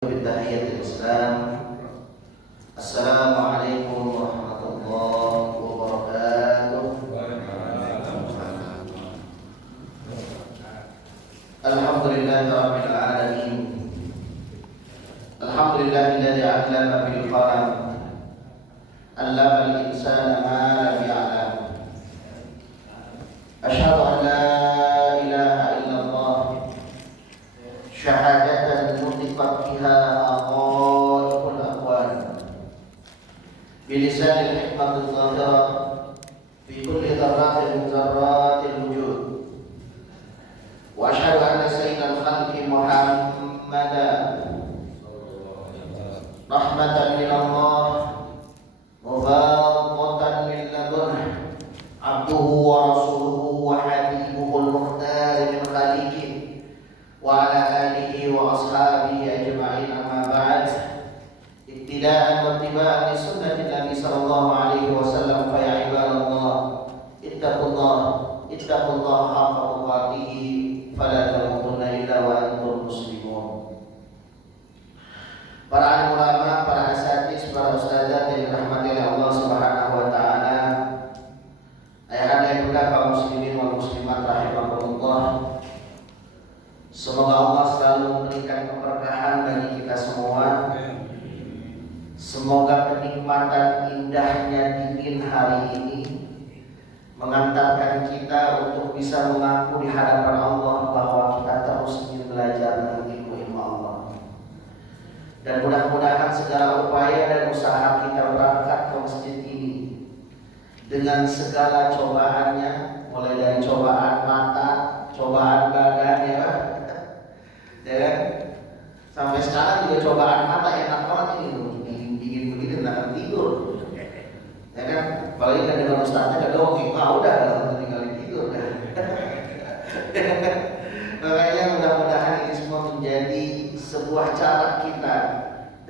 Bittahiyatul Islam. Assalamualaikum warahmatullahi wabarakatuh. Alhamdulillahirabbil alamin. Alhamdulillahilladzi 'allama bil qalam. 'Allama al-insana ma lam ya'lam. Asyhadu an la ilaha illallah syahadatan nutiqat biha aqaibul aqwal bilisanil hikmatil zahirah fi kulli dzarratin min dzarratil wujud. Wa asyhadu anna sayyidal khalqi Muhammadan rahmatan min Allah mubarakatan min ladunhu abduhu wa rasuluhu wa habibuhul mukhtar min khaliqihi wa ala alihi wa ashabihi ajma'in, amma ba'd. Iktidaan wa ittiba'an li sunnati Nabi sallallahu alaihi wasallam, fa ya ibadallah ittaqullaha haqqa tuqatih fala tamutunna illa wa antum muslimun. Para alim ulama, para asatidz, para ustadzat yang dirahmati oleh Allah Subhanahu wa taala, ayahanda yang mulia kaum muslimin wal muslimat rahimakumullah. Semoga Allah selalu memberikan keberkahan bagi kita semua. Semoga kenikmatan indahnya dingin hari ini mengantarkan kita untuk bisa mengaku di hadapan Allah bahwa kita terus ingin belajar mengilmu ilmu Allah. Dan mudah-mudahan segala upaya dan usaha kita berangkat ke masjid ini dengan segala cobaannya, mulai dari cobaan mata, cobaan badan, ya, sampai sekarang juga cobaan mata enak banget ini, dingin begini nggak tidur, ya kan? Apalagi kan dengan ustaznya dongeng, udah tinggal tidur dah. Makanya mudah-mudahan ini semua menjadi sebuah cara kita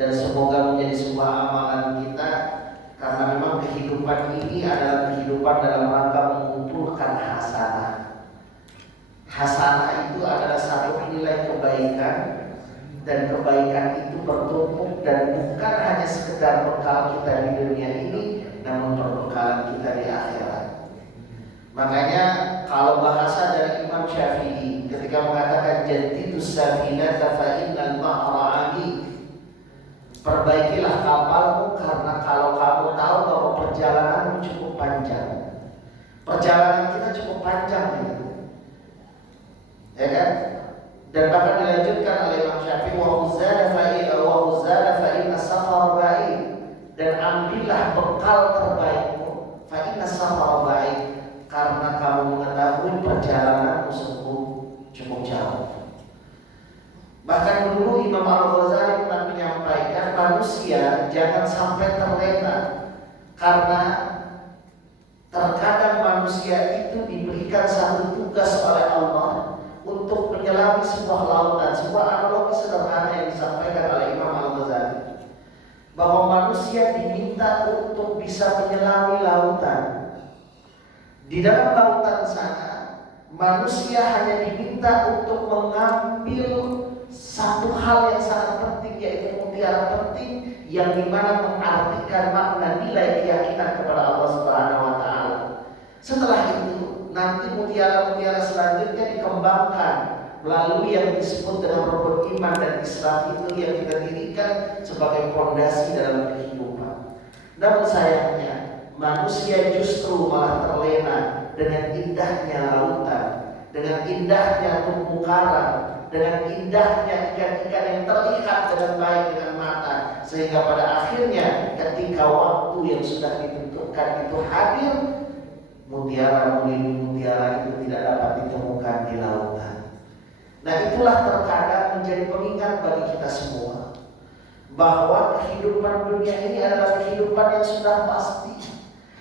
dan semoga menjadi sebuah amalan kita, karena memang kehidupan ini adalah kehidupan dalam rangka mengumpulkan hasanah. Hasanah itu adalah satu nilai kebaikan, dan kebaikan itu bertumpuk dan bukan hanya sekedar bekal kita di dunia ini, namun perbekalan kita di akhirat. Makanya kalau bahasa dari Imam Syafi'i ketika mengatakan jadidus safinata fa innal bahra amik, perbaikilah kapalmu karena kalau kamu tahu bahwa perjalananmu cukup panjang. Perjalanan kita cukup panjang gitu. Ya kan? Dan bahkan dilanjutkan oleh Imam Syafi'i wa huzada fa inna safar ba'id, dan ambillah bekal terbaikmu fa inna safar ba'id, karena kamu mengetahui perjalananmu cukup jauh. Bahkan dulu Imam Al-Ghazali pernah menyampaikan manusia jangan sampai terlena, karena terkadang manusia itu diberikan satu tugas oleh Allah untuk menyelami sebuah lautan. Sebuah analogi sederhana yang disampaikan oleh Imam Al-Ghazali, bahwa manusia diminta untuk bisa menyelami lautan. Di dalam lautan sana manusia hanya diminta untuk mengambil satu hal yang sangat penting, yaitu mutiara penting yang dimana mengartikan makna nilai keyakinan kepada Allah Subhanahu wa taala. Setelah itu nanti mutiara-mutiara selanjutnya dikembangkan melalui yang disebut dengan rukun iman dan Islam, itu yang kita dirikan sebagai fondasi dalam kehidupan. Namun sayangnya manusia justru malah terlena dengan indahnya lautan, dengan indahnya terumbu karang, dengan indahnya ikan-ikan yang terlihat dengan baik dengan mata, sehingga pada akhirnya ketika waktu yang sudah ditentukan itu hadir, mutiara itu tidak dapat ditemukan di lautan. Nah, itulah terkadang menjadi pengingat bagi kita semua bahwa kehidupan dunia ini adalah kehidupan yang sudah pasti.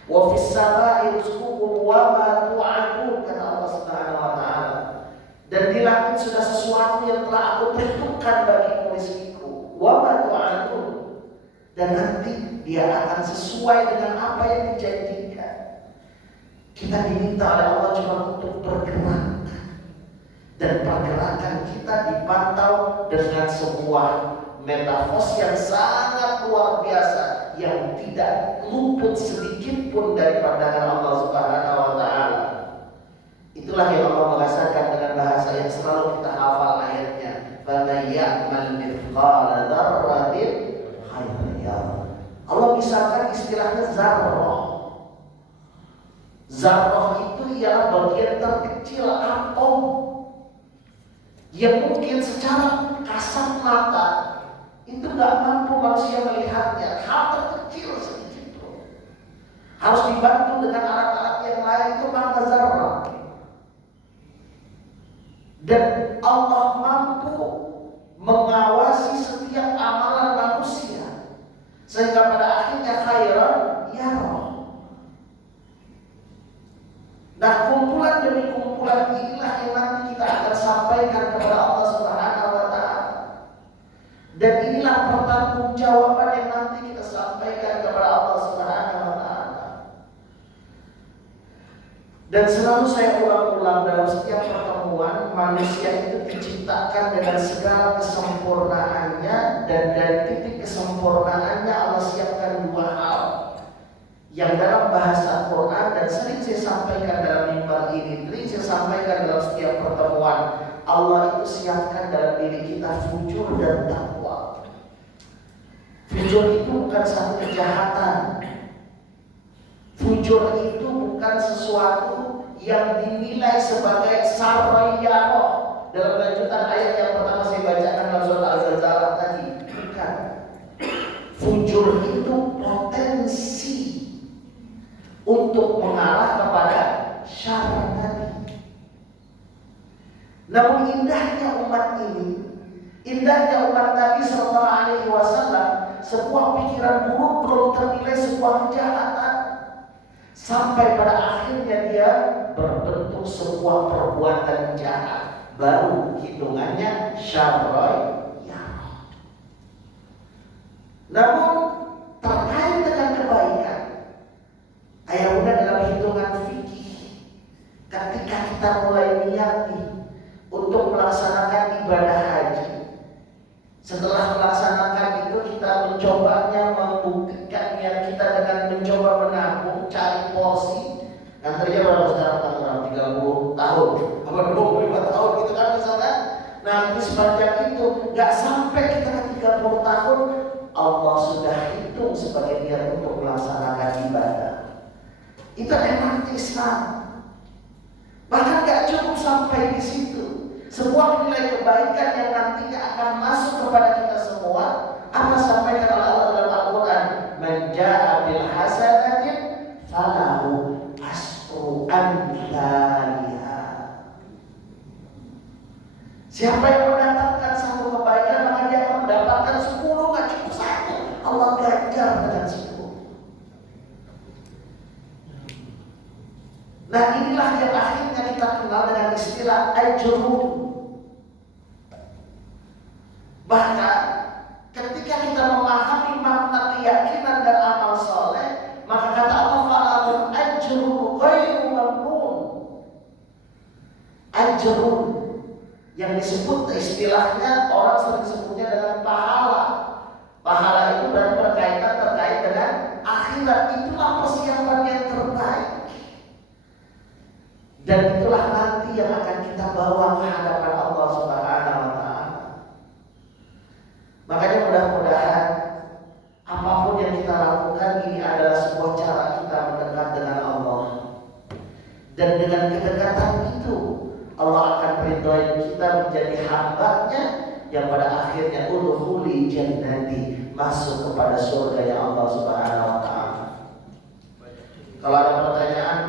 Wa fis samaa'i rizqukum wa ma tu'adun, kata Allah Subhanahu wa taala. Dan di langit sudah sesuatu yang telah aku tentukan bagimu rizkiku, wa ma tu'adun, dan nanti dia akan sesuai dengan apa yang dijanjikan. Kita diminta oleh Allah cuma untuk bergerak, dan pergerakan kita dipantau dengan sebuah metafos yang sangat luar biasa yang tidak luput sedikit pun dari pandangan Allah Subhanahu wa taala. Itulah yang Allah merasakan dengan bahasa yang selalu kita hafal ayatnya. Faman ya'mal mithqala dzarratin khairan yarah. Allah misalkan istilahnya zarrah. Zarrah itu ialah bagian terkecil atom yang mungkin secara kasat mata itu nggak mampu manusia melihatnya. Hal terkecil sedikit pun harus dibantu dengan alat-alat yang lain, itu makna zarrah. Dan Allah mampu mengawasi setiap amalan manusia sehingga pada akhirnya khairan yarah. Nah, kumpulan demi kumpulan inilah yang nanti kita akan sampaikan kepada Allah Subhanahu wa taala. Dan inilah pertanggungjawaban yang nanti kita sampaikan kepada Allah Subhanahu wa taala. Dan selalu saya ulang-ulang dalam setiap pertemuan, manusia itu diciptakan dengan segala kesempurnaannya, dan dari titik kesempurnaannya Allah siapkan dua hal yang dalam bahasa Quran dan sering saya sampaikan dalam mimbar ini, sering saya sampaikan dalam setiap pertemuan. Allah itu siapkan dalam diri kita fujur dan takwa. Fujur itu bukan satu kejahatan. Fujur itu bukan sesuatu yang dinilai sebagai sarriyah. Dalam lanjutan ayat yang pertama saya bacakan dalam surat Al-Zalzalah tadi, bukan. Fujur itu potensi untuk mengarah kepada syarah tadi. Namun indahnya umat ini, indahnya umat Nabi Sallallahu Alaihi Wasallam, sebuah pikiran buruk belum ternilai sebuah kejahatan, sampai pada akhirnya dia berbentuk sebuah perbuatan jahat, baru hitungannya syarriyah. Namun terkait dengan kebaikan, ayah bunda dalam hitungan fikih, ketika kita mulai niati untuk melaksanakan ibadah haji, setelah melaksanakan itu kita mencobanya, membuktikan niat kita dengan mencoba menabung, cari porsi. Yang terjadi berapa sekarang tahun? 30 tahun, apa 25 tahun gitu kan misalnya. Nanti sepanjang itu nggak sampai kita ke 30 tahun, Allah sudah hitung sebagai niat untuk melaksanakan ibadah. Itu enak Islam. Bahkan gak cukup sampai di situ. Sebuah nilai kebaikan yang nantinya akan masuk kepada kita semua. Apa sampaikan oleh Allah dalam Al-Quran? Man jaa bil hasanatin falahu asru amthaliha. Siapa yang mendatangkan satu kebaikan, maka dia akan mendapatkan 10, gak cukup satu. Allah ganjar dengan 10. Nah, inilah yang akhirnya kita kenal dengan istilah ajrun. Bahkan ketika kita memahami makna keyakinan dan amal soleh, maka kata Allah falahum ajrun ghairu mamnun. Ajrun yang disebut istilahnya orang sering sebutnya dengan pahala. Pahala itu berarti berkaitan terkait dengan akhirat. Itulah persiapan yang terbaik. Dan itulah nanti yang akan kita bawa ke hadapan Allah Subhanahu wa taala. Makanya mudah-mudahan apapun yang kita lakukan ini adalah sebuah cara kita mendekat dengan Allah. Dan dengan kedekatan itu Allah akan ridhoi kita menjadi hamba-Nya yang pada akhirnya udkhuli jannati, masuk kepada surga yang Allah Subhanahu wa taala. Kalau ada pertanyaan,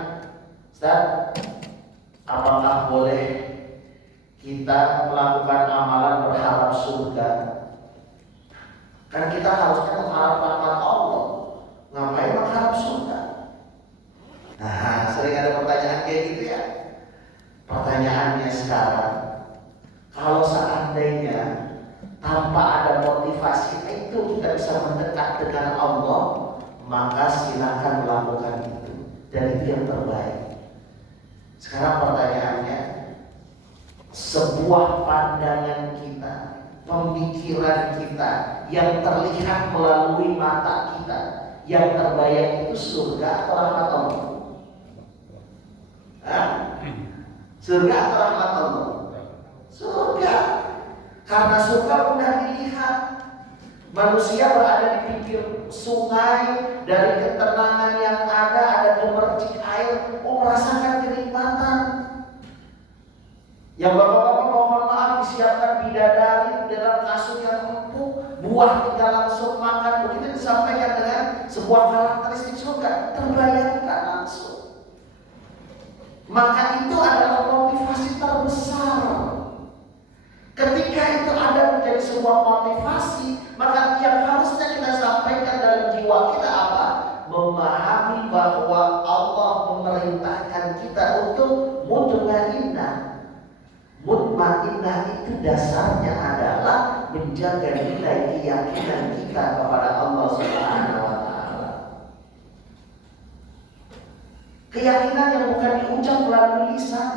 Ustaz, apakah boleh kita melakukan amalan berharap surga? Kan kita harusnya mengharap rahmat Allah, ngapain mengharap surga? Nah, sering ada pertanyaan kayak gitu ya. Pertanyaannya sekarang, kalau seandainya tanpa ada motivasi itu kita bisa mendekat dengan Allah, maka silakan melakukan itu, dan itu yang terbaik. Sekarang pertanyaannya, sebuah pandangan kita pemikiran kita yang terlihat melalui mata kita, yang terbayang itu surga atau rahmat Allah? Surga atau rahmat Allah? Surga. Karena surga mudah dilihat. Manusia berada di pinggir sungai, dari ketenangan yang ada gemercik air, merasakan kenikmatan. Yang bapak-bapak mohon maaf disiapkan bidadari dalam kasur yang empuk, buah tinggal langsung makan. Begitu disampaikan dengan sebuah karakteristik surga, terbayangkan langsung. Maka itu adalah motivasi terbesar. Ketika itu ada menjadi sebuah motivasi, maka yang harusnya kita sampaikan dalam jiwa kita apa? Memahami bahwa Allah memerintahkan kita untuk mutmainnah. Mutmainnah itu dasarnya adalah menjaga nilai keyakinan kita kepada Allah Subhanahu wa Ta'ala. Keyakinan yang bukan diucap melalui lisan.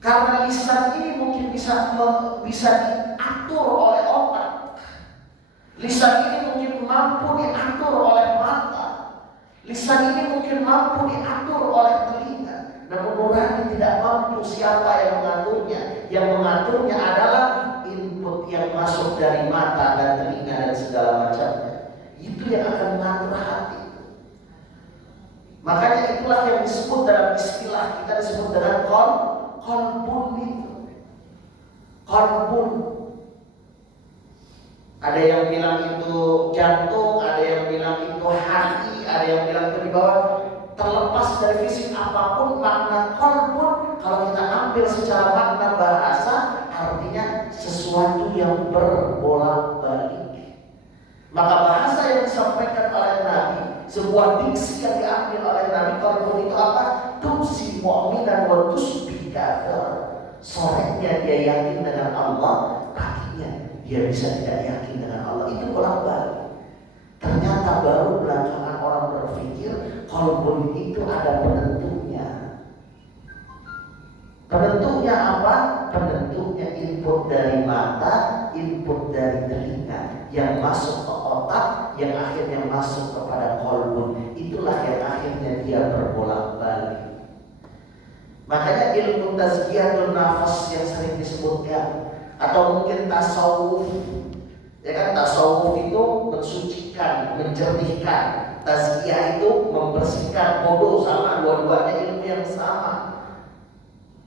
Karena lisan ini mungkin bisa diatur oleh otak. Lisan ini mungkin mampu diatur oleh mata. Lisan ini mungkin mampu diatur oleh telinga. Namun nurani tidak mampu. Siapa yang mengaturnya? Yang mengaturnya adalah input yang masuk dari mata dan telinga dan segala macamnya. Itu yang akan mengatur hati. Makanya itulah yang disebut dalam istilah kita disebut dengan qalbun itu. Qalbun. Ada yang bilang itu jantung, ada yang bilang itu hati, ada yang bilang itu di bawah. Terlepas dari fisik apapun, makna qalbun kalau kita ambil secara makna bahasa, artinya sesuatu yang berbolak-balik. Maka bahasa yang disampaikan oleh Nabi, sebuah diksi yang diambil oleh Nabi, qalbun itu apa? Tumsi mu'minan wa tusbi kafir. Sorenya dia yakin dengan Allah, paginya dia bisa tidak yakin dengan Allah. Itu bolak-balik. Ternyata baru belakangan orang berpikir qalbun itu ada penentunya. Penentunya apa? Penentunya input dari mata, input dari telinga, yang masuk ke otak, yang akhirnya masuk kepada qalbun. Itulah yang akhirnya dia berbolak-balik. Makanya ilmu tazkiyatun nafas yang sering disebutkan, atau mungkin tasawuf, ya kan, tasawuf itu mensucikan, menjernihkan. Tazkiyah itu membersihkan, bodoh, sama, dua-duanya ilmu yang sama.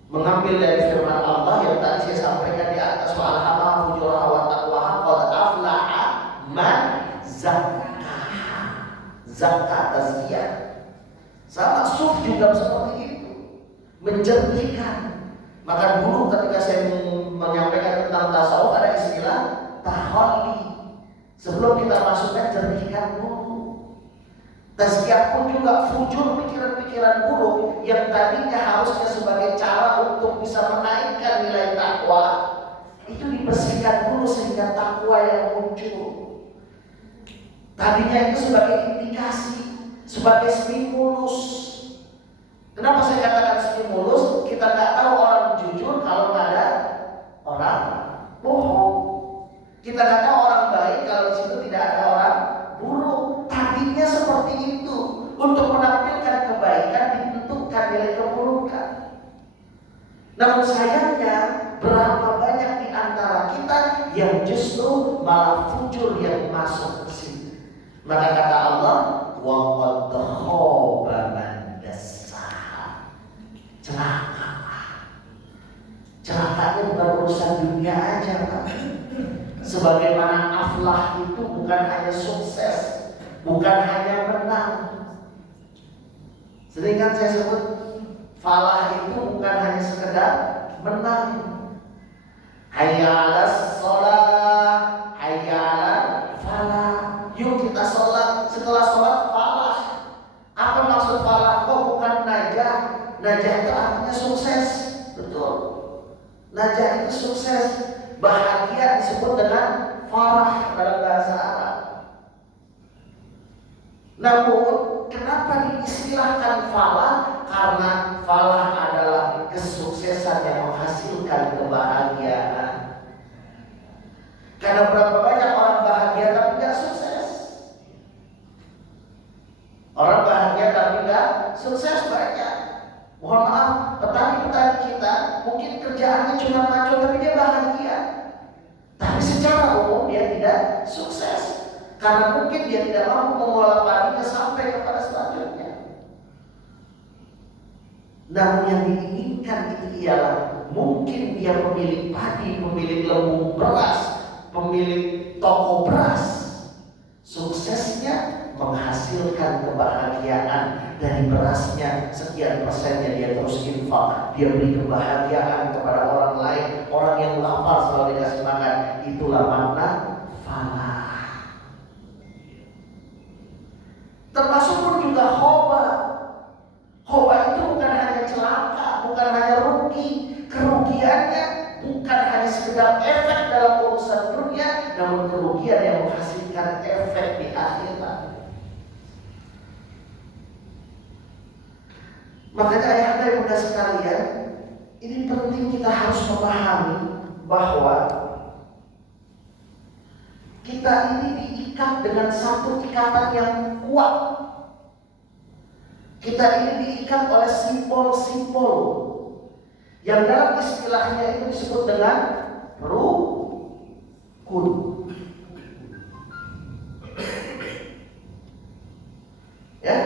Mengambil dari firman Allah yang tadi saya sampaikan di atas, wa'alhamaha fujuraha wa taqwaha qad aflaha man zakkaha. Zakat tazkiyah. Sama suf juga seperti itu, menjernihkan. Maka dulu ketika saya menyampaikan tentang tasawuf ada istilah tahalli. Sebelum kita masukkan, jernihkan dulu. Tazkiyah pun juga fujur, pikiran-pikiran buruk yang tadinya harusnya sebagai cara untuk bisa menaikkan nilai takwa, itu dibersihkan dulu sehingga takwa yang muncul. Tadinya itu sebagai indikasi, sebagai stimulus. Kenapa saya katakan stimulus? Kita nggak tahu orang jujur kalau nggak ada orang bohong. Kita nggak tahu orang baik kalau di situ tidak ada orang buruk. Tadinya seperti itu. Untuk menampilkan kebaikan ditentukan nilai keburukan. Namun sayangnya berapa banyak di antara kita yang justru malah fujur yang masuk ke sini. Maka kata Allah, wa qad khaba man dassaha. Celakanya bukan urusan dunia aja, Pak. Sebagaimana aflah itu bukan hanya sukses, bukan hanya menang. Sering kan saya sebut falah itu bukan hanya sekedar menang. Hayya 'alas shalah, hayya 'alal falah. Yuk kita sholat, setelah sholat falah. Apa maksud falah? Oh, bukan najah. Najah itu artinya sukses. Betul. Najah itu sukses. Bahagia disebut dengan farah dalam bahasa Arab. Namun kenapa diistilahkan falah? Karena falah adalah kesuksesan yang menghasilkan kebahagiaan. Karena berapa banyak orang bahagia tapi nggak sukses. Orang bahagia tapi nggak sukses banyak. Mohon maaf, petani-petani kita mungkin kerjaannya cuma maco tapi dia bahagia. Tapi secara umum dia tidak sukses. Karena mungkin dia tidak mampu mengolah padinya sampai kepada selanjutnya. Namun yang diinginkan itu ialah mungkin dia pemilik padi, pemilik lembu beras, pemilik toko beras. Suksesnya menghasilkan kebahagiaan dari berasnya, sekian persennya dia terus infak, dia beri kebahagiaan kepada orang lain, orang yang lapar selalu dikasih makan. Itulah makna falah. Termasuk pun juga khoba. Khoba itu bukan hanya celaka, bukan hanya rugi. Kerugiannya bukan hanya sekedar efek dalam urusan dunia, namun kerugian yang menghasilkan efek di akhirat. Makanya ayahanda yang muda sekalian, ini penting kita harus memahami bahwa kita ini diikat dengan satu ikatan yang kuat. Kita ini diikat oleh simbol-simbol yang dalam istilahnya itu disebut dengan rukun. Ya.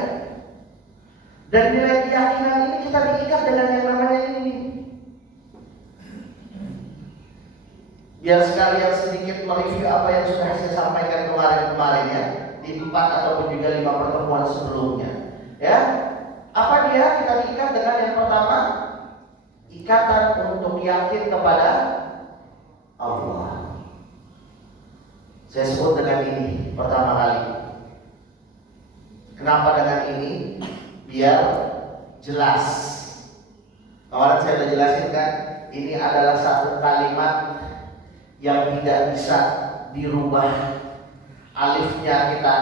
Dan nilai keyakinan ini kita diikat dengan yang namanya ini. Biar sekalian sedikit mereview apa yang sudah saya sampaikan kemarin ya, di 4 ataupun juga 5 pertemuan sebelumnya. Ya, apa dia? Kita diikat dengan yang pertama, ikatan untuk yakin kepada Allah. Saya sebut dengan ini pertama kali. Kenapa dengan ini? Biar jelas. Kemarin saya sudah jelasin kan, ini adalah satu kalimat yang tidak bisa dirubah. Alifnya kita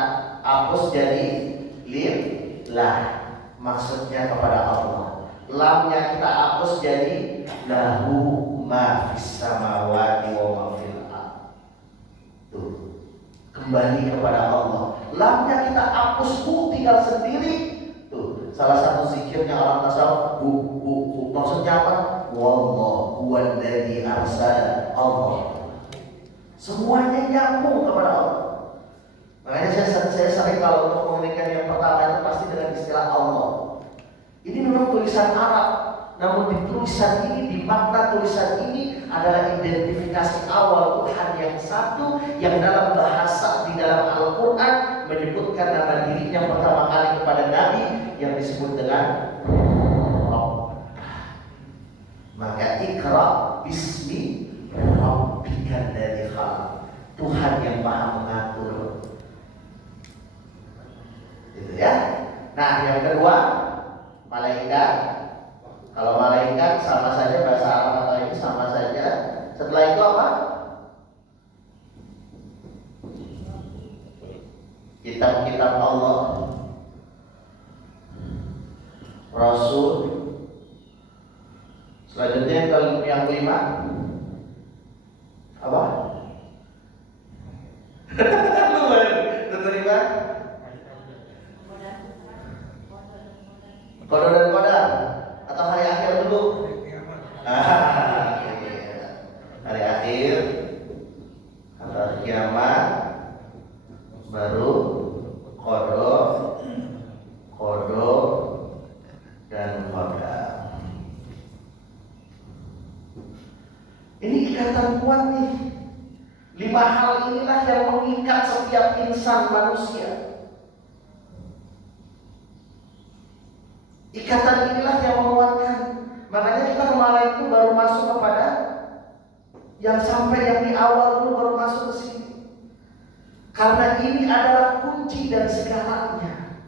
hapus jadi lillah, maksudnya kepada Allah. Lamnya kita hapus jadi lahu ma fis samawati wa ma fil ardh. Tuh, kembali kepada Allah. Lamnya kita hapus, tinggal sendiri. Tuh, salah satu zikirnya orang tasawuf, maksudnya apa? Wallahu huwallazi arsala Allah. Semuanya nyambung kepada Allah. Makanya saya sering kalau untuk mengenalkan yang pertama itu pasti dengan istilah Allah. Ini memang tulisan Arab, namun di tulisan ini, di makna tulisan ini adalah identifikasi awal Tuhan yang satu, yang dalam bahasa di dalam Al-Quran menyebutkan nama dirinya pertama kali kepada Nabi yang disebut dengan Rabb. Maka ikra bismi rabbika alladzi khalaq. Tuhan yang maha mengatur. Gitu ya. Nah, yang kedua, malaikat. Kalau malaikat sama saja, bahasa Arab atau ini sama saja. Setelah itu apa? Kitab-kitab Allah, Rasul. Selanjutnya yang kelima apa? Terima. Qadar dan qadar atau hari akhir dulu. Hari akhir atau hari kiamat, baru qadar dan qadar. Ini ikatan kuat nih. 5 hal inilah yang mengikat setiap insan manusia. Ikatan inilah yang menguatkan. Makanya kita kemarin itu baru masuk kepada yang sampai yang di awal dulu baru masuk ke sini. Karena ini adalah kunci dan segalanya.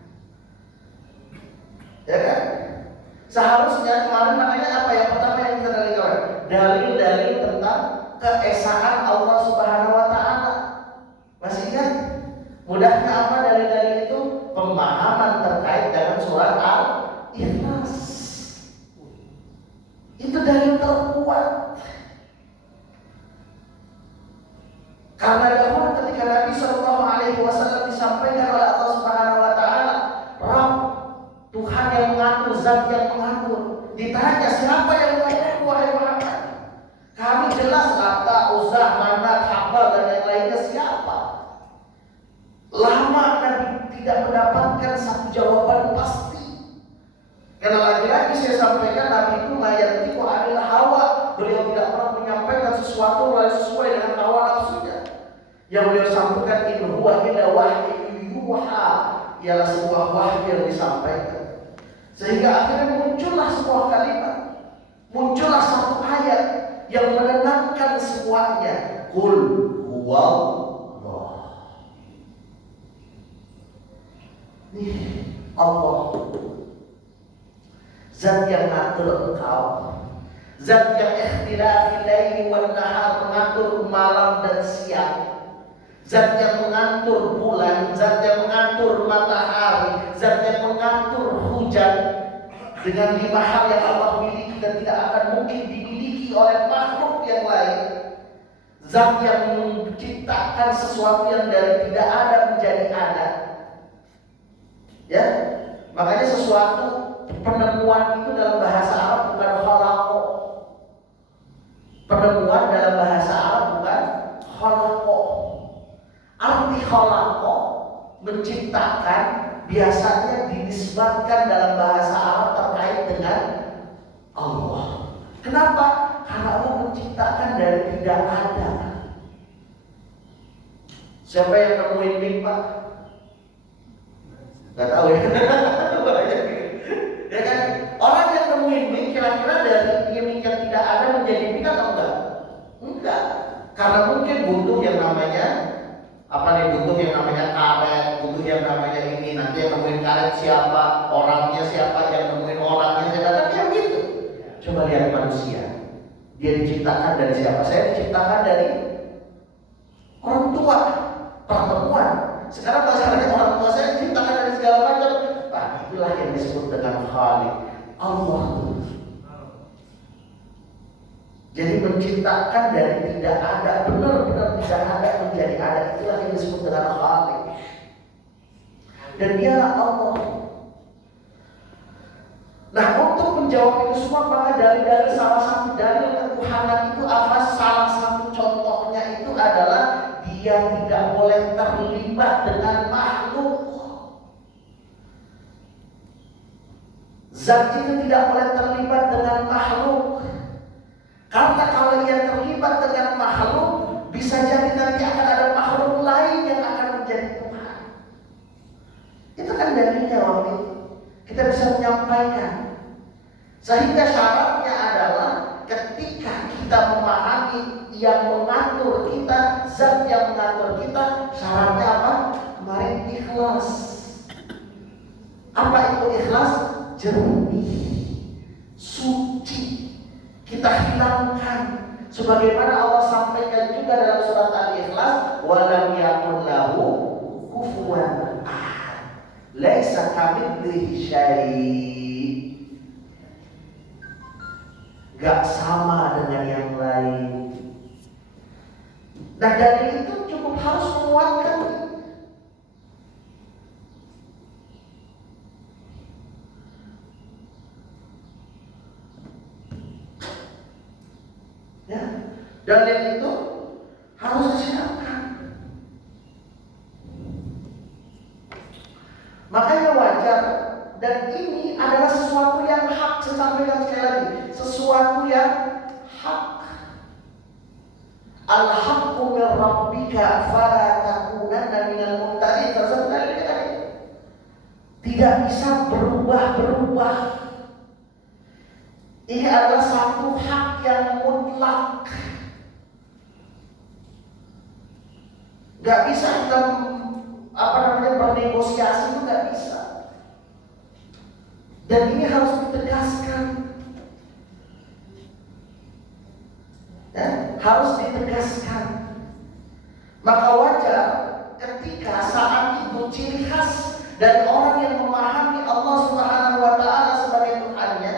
Ya kan? Seharusnya kemarin makanya apa yang pertama yang kita dalilkan? Dalil-dalil tentang keesaan Allah Subhanahu wa taala. Masih ingat? Mudahnya apa dalil-dalil itu? Karena dahulu ketika Nabi Shallallahu Alaihi Wasallam disampaikan oleh Allah Subhanahu Wa Taala, Rabb, Tuhan yang mengatur, Zat yang mengatur. Ditanya siapa yang mengatur, wahai Muhammad? Kami jelas Lata, Uzza, Manat, Hubal dan yang lainnya siapa? Lama Nabi tidak mendapatkan satu jawaban pasti. Karena lagi-lagi saya sampaikan Nabi itu mayatiku adalah hawa. Beliau tidak pernah menyampaikan sesuatu sesuai dengan hawa nafsunya. Yang beliau sampaikan in huwa illa wahyu yuha, ialah sebuah wahyu yang disampaikan. Sehingga akhirnya muncullah sebuah kalimat, muncullah satu ayat yang menenangkan semuanya. Qul huwallah. Nih Allah, Zat yang ngatur engkau, Zat yang ikhtilafil laili wan nahar, mengatur malam dan siang, Zat yang mengatur bulan, Zat yang mengatur matahari, Zat yang mengatur hujan. Dengan 5 hal yang Allah miliki dan tidak akan mungkin dimiliki oleh makhluk yang lain. Zat yang menciptakan sesuatu yang dari tidak ada menjadi ada. Ya, makanya sesuatu penemuan itu dalam bahasa Arab bukan khalaqo. Penemuan dalam bahasa Arab bukan khalaqo. Arti khalaqo menciptakan biasanya dinisbatkan dalam bahasa Arab terkait dengan Allah. Kenapa? Karena Allah menciptakan dari tidak ada. Siapa yang nemuin mik, Pak? Gak tahu ya. Ya kan? Orang yang nemuin mik kira-kira dari mik yang tidak ada menjadi mik atau enggak? Enggak. Karena mungkin butuh yang namanya butuh yang namanya karet, butuh yang namanya ini. Nanti yang nemuin karet siapa, orangnya siapa, yang nemuin orangnya siapa, kan yang gitu. Coba lihat manusia, dia diciptakan dari siapa? Saya diciptakan dari orang tua, pertemuan. Sekarang masalahnya orang tua saya diciptakan dari segala macam. Nah, itulah yang disebut dengan Khaliq, Allah. Jadi menciptakan dari tidak ada, benar-benar tidak ada menjadi ada, itulah yang disebut dengan Khaliq. Dan dialah Allah. Nah, untuk menjawab itu semua, maka dari salah satu dalil ketuhanan itu apa? Salah satu contohnya itu adalah dia tidak boleh terlibat dengan makhluk. Zat itu tidak boleh terlibat dengan makhluk. Karena kalau ia terlibat dengan makhluk, bisa jadi nanti akan ada makhluk lain yang akan menjadi Tuhan. Itu kan dalilnya waktu itu. Kita bisa menyampaikan. Sehingga syaratnya adalah ketika kita memahami yang mengatur kita, Zat yang mengatur kita, syaratnya apa? Kemarin ikhlas. Apa itu ikhlas? Jernih, suci. Kita hilangkan sebagaimana Allah sampaikan juga dalam surat Al-Ikhlas, walam yakun lahu kufuwan ahad, laisa kamitslihi syai'. Gak sama dengan yang lain. Nah, dari itu cukup harus menguatkan. Ya, dalil itu harus disiapkan. Makanya wajar, dan ini adalah sesuatu yang hak. Saya sampaikan sekali lagi, sesuatu yang hak. Al-haqqu min rabbika fala takunanna minal mumtarin. Tidak bisa berubah-berubah. Ini adalah satu hak yang mutlak. Gak bisa kita bernegosiasi, itu gak bisa. Dan ini harus ditegaskan. Ya, harus ditegaskan. Maka wajar ketika saat itu ciri khas dari orang yang memahami Allah Subhanahu wa Ta'ala sebagai Tuhannya.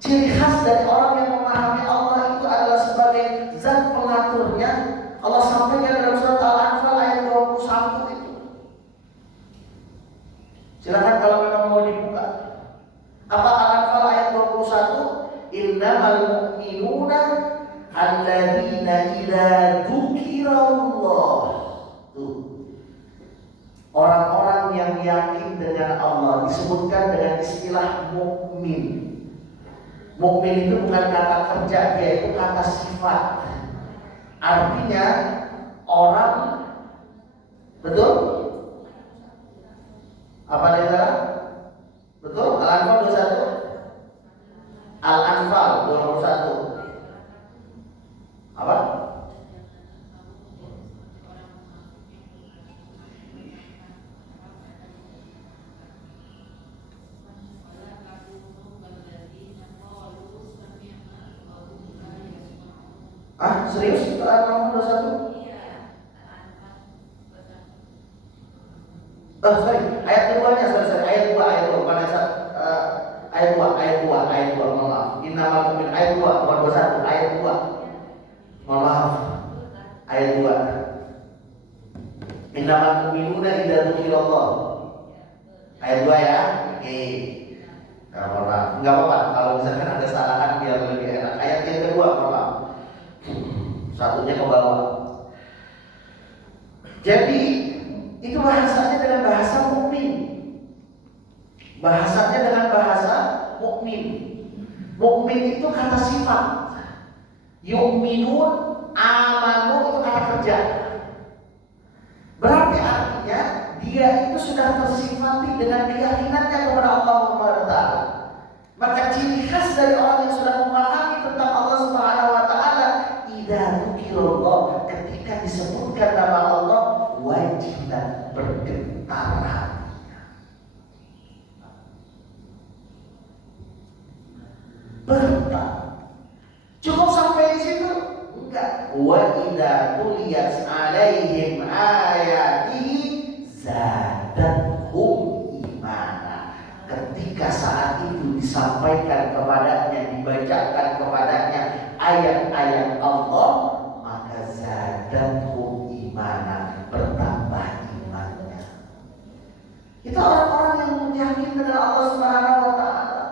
Ciri khas dari orang yang memahami Allah itu adalah sebagai Zat pengaturnya. Allah sampaikan dalam yang yakin dengan Allah disebutkan dengan istilah mukmin. Mukmin itu bukan kata kerja, dia itu kata sifat. Artinya orang, betul? Apa dia salah? Betul? Al-Anfal 21. Al-Anfal 21. Apa? Serius? Al-Anfal 21? Sorry, ayat keduanya, sorry, ayat 2, bukan ayat 2, mohon maaf. Innamal mu'min ayat 2, bukan 21, ayat 2. Mohon maaf. Ayat 2. Innamal mu'minuna idza dzukirallah. Ayat 2 ya. Oke. Mohon maaf. Enggak apa-apa kalau misalkan ada kesalahan biar lebih enak. Ayat yang kedua, mohon maaf. Satunya ke bawah. Jadi itu bahasanya dengan bahasa mukmin. Bahasanya dengan bahasa mukmin. Mukmin itu kata sifat. Yu'minun, amanu itu kata kerja. Berarti artinya dia itu sudah tersifati dengan keyakinannya kepada Allah Subhanahu wa taala. Maka ciri khas dari orang yang sudah memahami tentang Allah Subhanahu wa taala, idza dzukirallah, ketika disebutkan nama Allah wajilan bergetar hatinya. Bergetar. Cukup sampai di situ? Enggak. Wa idza tuliyat alaihim ayatihi zadatuhum imana. Ketika saat itu disampaikan kepadanya, dibacakan kepadanya ayat-ayat Allah, maka zadatuhum imana, bertambah imannya. Itu orang-orang yang yakin dengan Allah Subhanahu wa taala.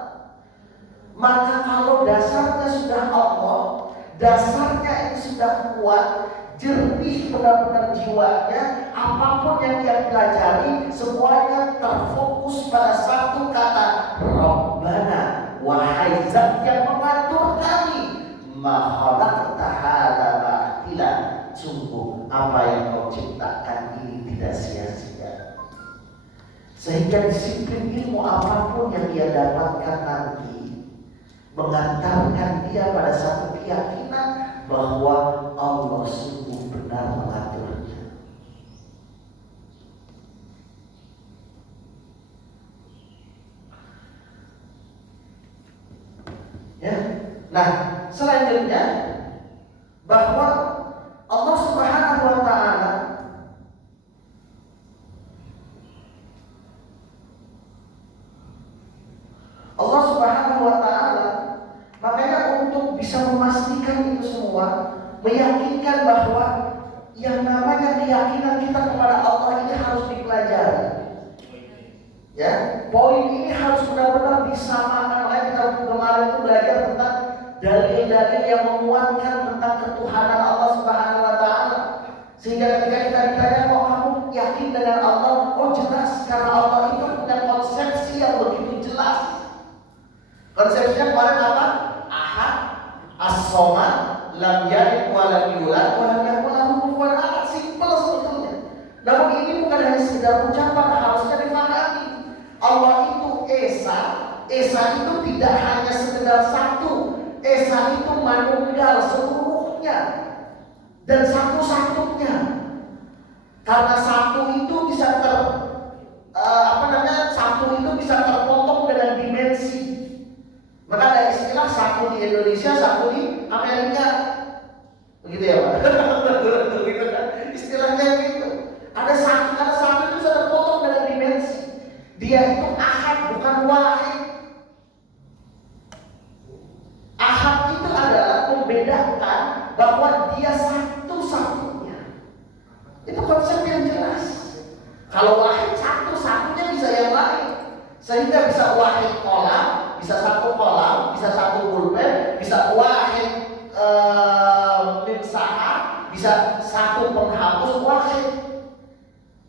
Maka kalau dasarnya sudah Allah, dasarnya itu sudah kuat, jernih benar-benar jiwanya, apapun yang dia pelajari semuanya terfokus pada satu kata, Rabbana, wahai Zat yang mengatur kami, ma khalaqta hadza batila, sungguh apa yang kau ciptakan ini tidak sia-sia. Sehingga disiplin ilmu apapun yang dia dapatkan nanti mengantarkan dia pada satu keyakinan bahwa Allah sungguh benar mengaturnya. Ya. Nah, selanjutnya bahwa Allah Subhanahu wa taala makanya untuk bisa memastikan itu semua, meyakinkan bahwa yang namanya keyakinan kita kepada Allah ini harus dipelajari. Ya, poin ini harus benar-benar disamakan. Kita kemarin itu belajar tentang dalil-dalil yang menguatkan tentang ketuhanan Allah Subhanahu wa taala. Sehingga ketika kita ditanya, kok kamu yakin dengan Allah? Oh jelas, karena Allah itu punya konsepsi yang begitu jelas. Konsepsinya kemarin apa? Ahad, as-somad, lam yalid wa lam yulad wa lam yakul lahu kufuwan ahad. Simpel sebetulnya. Namun ini bukan hanya sekedar ucapan, harusnya dipahami. Allah itu esa. Esa itu tidak hanya sekedar satu. Esa itu manunggal seluruhnya dan satu-satunya. Karena satu itu bisa satu itu bisa terpotong dengan dimensi. Maka ada istilah satu di Indonesia, satu di Amerika. Begitu ya Pak? Istilahnya gitu. Ada satu itu bisa terpotong dengan dimensi. Dia itu ahad, bukan wahid. Ahad itu adalah membedakan bahwa dia satu-satunya. Itu konsep yang jelas. Kalau wahid satu-satunya bisa yang lain. Sehingga bisa wahid kolam, bisa satu kolam, bisa satu pulpen, bisa wahid mimsaha, bisa satu penghapus wahid.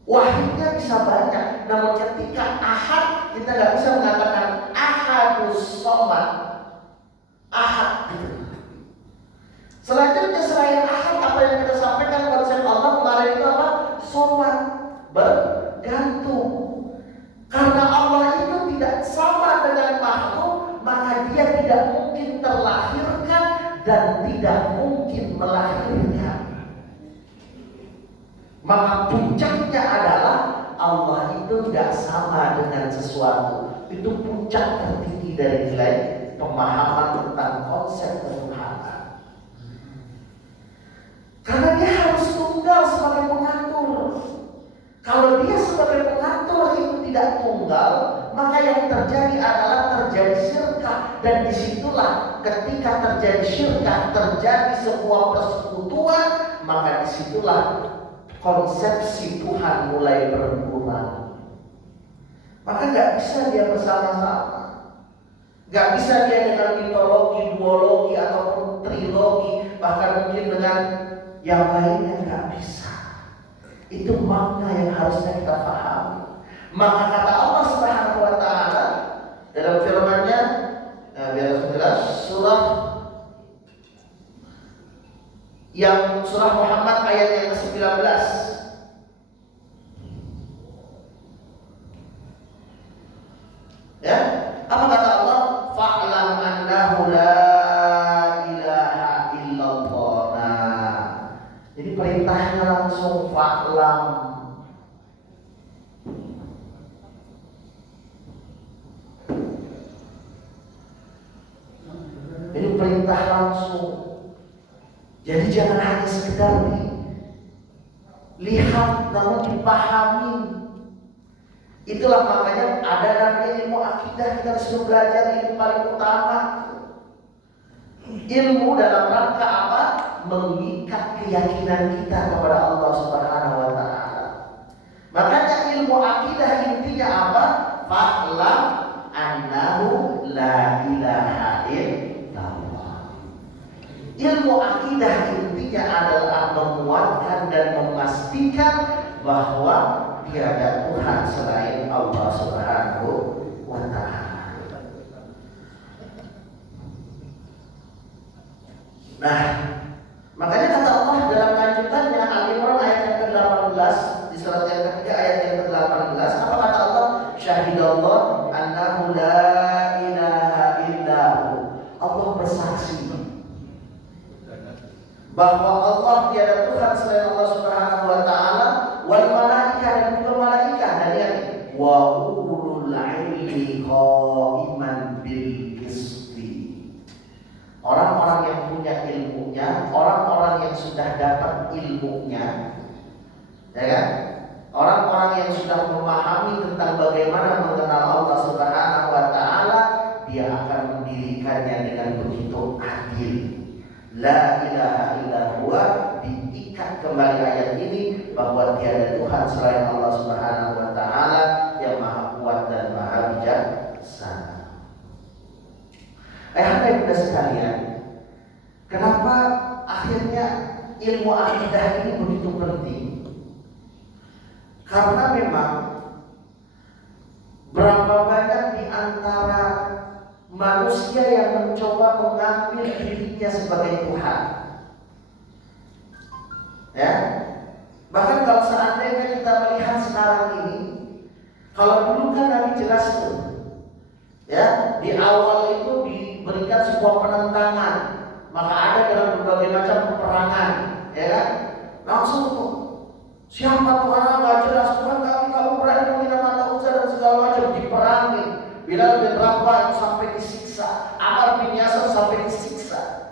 Wahyunya bisa banyak, namun ketika ahad kita nggak bisa mengatakan ahadus somad. Ahad. Selanjutnya selain ahad, apa yang kita sampaikan konsep Allah kemarin itu apa? Somad, bergantung. Karena Allah itu tidak sama dengan makhluk, maka dia tidak mungkin terlahirkan dan tidak mungkin melahirkan. Maka puncaknya adalah Allah itu tidak sama dengan sesuatu. Itu puncak tertinggi dari nilai pemahaman tentang konsep ketuhanan. Karena dia harus tunggal sebagai pengatur. Kalau dia sebagai pengatur itu tidak tunggal, maka yang terjadi adalah terjadi syirkah. Dan disitulah ketika terjadi syirkah, terjadi sebuah persekutuan, maka disitulah konsepsi Tuhan mulai berkurang. Maka nggak bisa dia bersama-sama, nggak bisa dia dengan mitologi, duologi ataupun trilogi, bahkan mungkin dengan yang lainnya nggak bisa. Itu makna yang harusnya kita pahami. Maka kata Allah Subhanahu Wa Taala dalam firman-Nya, biar jelas, surah Muhammad ayat yang ke-19. Ya, apa kata Allah? Fa'lam annahu la ilaha illallah. Nah, jadi perintahnya langsung fa'lam. Ini perintah langsung. Jadi jangan hanya sekedar dilihat, namun dipahami. Itulah makanya ada namanya ilmu akidah. Kita harus belajar ilmu paling utama. Ilmu dalam rangka apa? Mengikat keyakinan kita kepada Allah Subhanahu Wa Taala. Makanya ilmu akidah intinya apa? Fa'lam annahu la ilaha illallah. Ilmu akidah intinya adalah menguatkan dan memastikan bahwa tiada Tuhan selain Allah Subhanahu Wa Taala. Nah, makanya kata Allah dalam lanjutannya Al-Imran ayat yang ke-18 di surat yang ketiga ayat yang ke-18, apa kata Allah? Syahidallah annahu la ilaha illahu. Allah bersaksi bahwa Allah tiada Tuhan selain Allah Subhanahu Wa Taala, wal malaikah dan juga malaikat, dan yang wa ulul ilmi qaiman bil qisti. Orang-orang yang punya ilmunya, orang-orang yang sudah dapat ilmunya, ya kan? Orang-orang yang sudah memahami tentang bagaimana mengenal Allah Subhanahu Wa Taala, dia akan mendirikannya dengan begitu adil. La ilaha illa huwa, diikat kembali ayat ini bahwa tiada Tuhan selain Allah Subhanahu Wa Taala yang maha kuat dan maha bijaksana. Ayah bunda sekalian, kenapa akhirnya ilmu akidah ini begitu penting? Karena memang berapa banyak di antara manusia yang mencoba mengambil dirinya sebagai Tuhan. Ya, bahkan kalau seandainya kita melihat sekarang ini, kalau dulu kan Nabi jelas tuh, ya, di awal itu diberikan sebuah penentangan, maka ada dalam berbagai macam peperangan, ya kan? Langsung tuh, siapa Tuhan nggak jelas, Tuhan kamu berani menghina Lata Uzza dan segala macam, diperangi. Bilal bin Rabah sampai disiksa, Ammar bin Yasir sampai disiksa.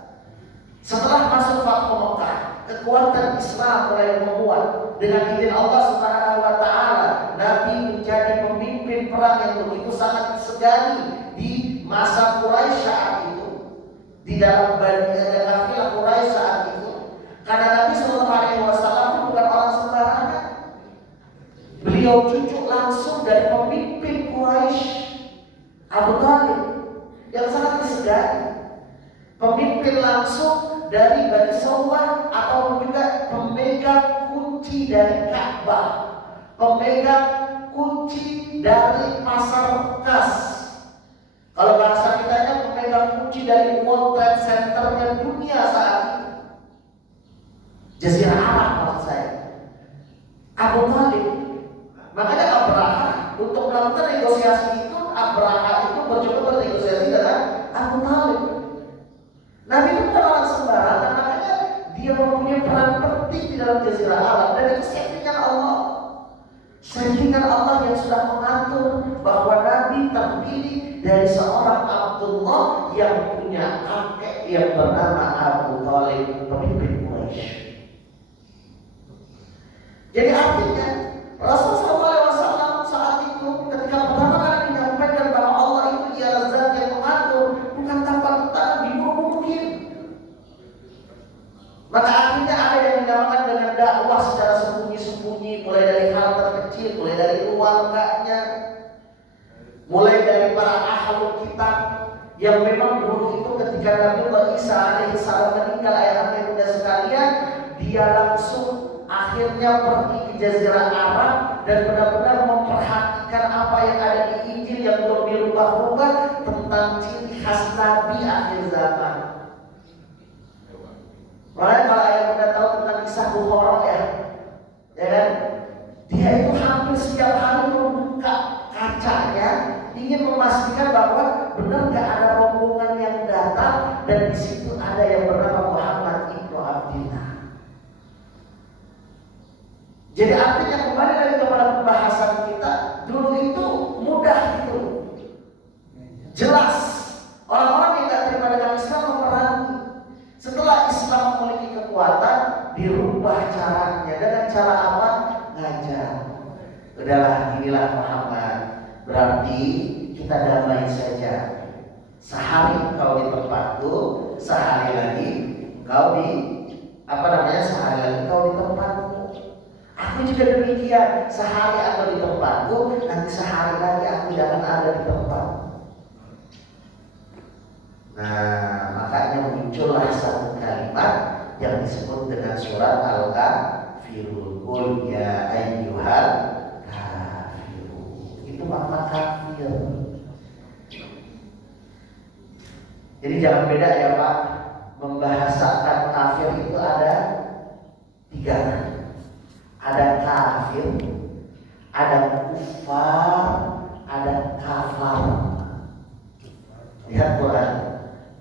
Setelah masuk Fathu Mekah, kekuatan Islam mulai menguat. Dengan izin Allah Subhanahu Wa Taala, Nabi menjadi pemimpin perang yang begitu sangat disegani di masa Quraisy saat itu, di dalam kafilah Quraisy saat itu. Karena Nabi Sallallahu Alaihi Wasallam bukan orang sembarangan. Beliau cucu langsung dari pemimpin Quraisy, Abu Thalib, yang sangat disegani, pemimpin langsung dari Bani Sawwah, atau juga pemegang kunci dari Ka'bah, pemegang kunci dari pasar bekas. Kalau bahasa kitanya pemegang kunci dari World Trade Center-nya dunia saat ini. Jazirah Arab maksud saya. Abu Talib. Makanya Abraha untuk melakukan negosiasi itu, Abraha itu mencoba bernegosiasi dengan Abu Talib. Nabi itu bukan orang sembarangan, makanya dia mempunyai peran penting di dalam Jazirah Arab, dan itu settingan Allah. Settingan Allah yang sudah mengatur bahwa Nabi terpilih dari seorang Abdullah yang punya kakek yang bernama Abu Talib, pemimpin Quraisy. Jadi artinya Rasulullah SAW saat itu ketika pertama kali menyampaikan bahwa Allah itu ialah zat yang mengatur, bukan tanpa tangan mungkin. Maka akhirnya ada yang dinamakan dengan dakwah secara sembunyi-sembunyi, mulai dari hal terkecil, mulai dari keluarganya, mulai dari para ahlul kitab yang memang dulu itu ketika Nabi Isa alaihissalam meninggal ayahnya bunda sekalian, dia langsung akhirnya pergi ke Jazirah Arab dan benar-benar memperhatikan apa yang ada di Injil yang belum dirubah-rubah tentang ciri khas Nabi akhir zaman. Makanya kalau ayah bunda tahu tentang kisah Bukhara ya kan? Dia itu hampir setiap hari membuka kacanya, ingin memastikan bahwa benar gak ada rombongan yang datang, dan di situ ada yang bernama Muhammad ibnu Abdillah. Jadi artinya kembali lagi kepada pembahasan kita, dulu itu mudah itu, jelas orang-orang yang tidak terima dengan Islam memerangi. Setelah Islam memiliki kekuatan, dirubah caranya. Dengan cara apa? Ngajar. Udahlah, inilah Muhammad. Berarti kita damai saja. Sehari kau di tempatku, sehari lagi kau di sehari lagi kau di tempatku. Aku juga demikian. Sehari aku di tempatku, nanti sehari lagi aku jangan ada di tempatku. Nah, makanya muncullah satu kalimat yang disebut dengan surat Al-Kafirun. Qul ya ayyuhal kafirun. Itu makna kafir. Jadi jangan beda ya Pak. Membahasakan kafir itu ada 3. Ada kafir, ada kufar, ada kafar. Lihat Quran.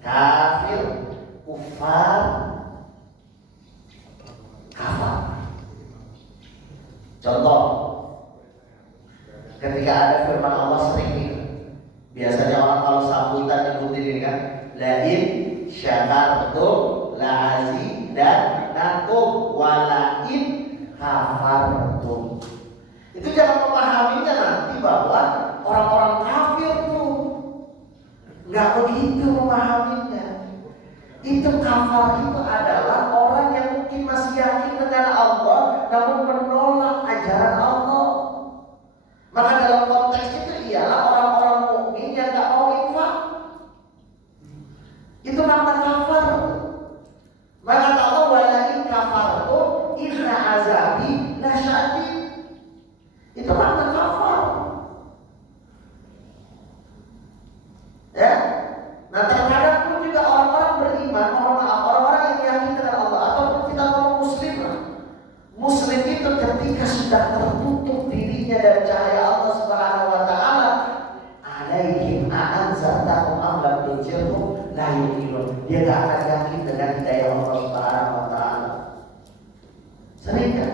Kafir, kufar, kafar. Contoh, ketika ada firman Allah sering ini, biasanya orang kalau sambutan nyebutin ini kan, lain syakartum la'azidannakum walain kafartum. Itu jangan memahaminya nanti bahwa orang-orang kafir tuh nggak begitu memahaminya. Itu kafar itu adalah orang yang mungkin masih yakin dengan Allah namun menolak ajaran Allah. Maka dalam konteks itu ialah orang-orang mukmin yang nggak mau infak. Itu makna kafar. Maka kata Allah walain kafartum inna azabi lasyadid. Itu makna kafar. Ya. Nah terkadang pun juga orang-orang beriman, mohon maaf, orang-orang yang yakin dengan Allah, ataupun kita ngomong muslim lah. Muslim itu ketika sudah tertutup dirinya dari cahaya Allah Subhanahu wa taala, alaihim a'anzartahum am lam tunzirhum la yu'minun. Dia enggak akan yakin dengan hidayah Allah Subhanahu wa taala. Sering kan?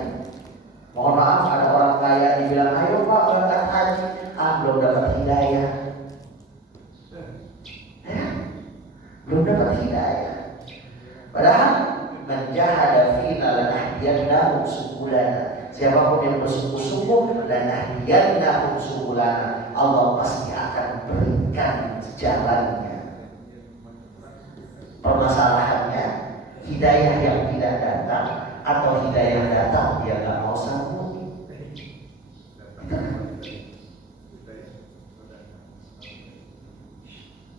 Mohon maaf, ada orang kaya dibilang, ayo Pak berangkat haji, belum dapat hidayah. Belum dapat hidayah. Padahal menjahada fina lanahdiyannahum subulana. Siapapun yang bersungguh-sungguh lanahdiyannahum subulana, Allah pasti akan berikan jalannya. Permasalahannya hidayah yang tidak datang atau hidayah datang dia nggak mau sambung.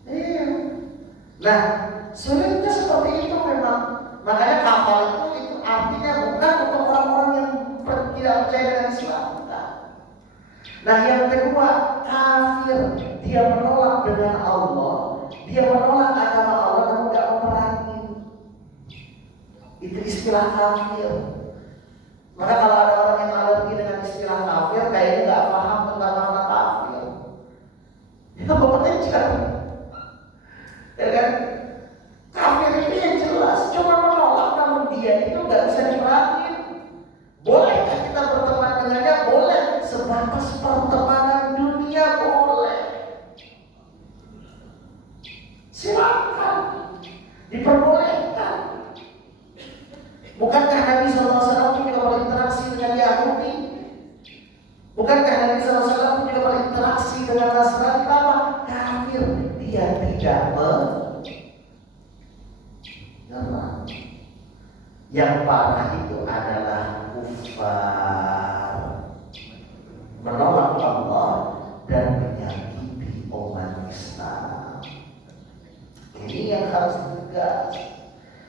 Iya. Nah, sulitnya seperti itu memang. Makanya kafir itu artinya bukan untuk orang-orang yang tidak percaya dengan Islam, bukan. Nah yang kedua, kafir. Dia menolak dengan Allah, dia menolak agama Allah namun gak memerangi. Itu istilah kafir. Maka kalau ada orang yang alergi dengan istilah kafir, kayaknya gak paham tentang makna kafir. Itu mengejar, ya kan? Kafir itu yang jelas, cuma menolak namun dia itu gak bisa diperangi. Bolehkah kita berteman dengannya? Boleh. Sebatas pertemanan dunia boleh. Silakan, diperbolehkan. Bukankah Nabi SAW juga berinteraksi dengan Yahudi? Bukankah Nabi SAW juga berinteraksi dengan Nasrani? Apa? Kafir. Dia tidak menyerang. Yang parah itu adalah kufar, menolak Allah dan menyakiti umat Islam. Ini yang harus tegas.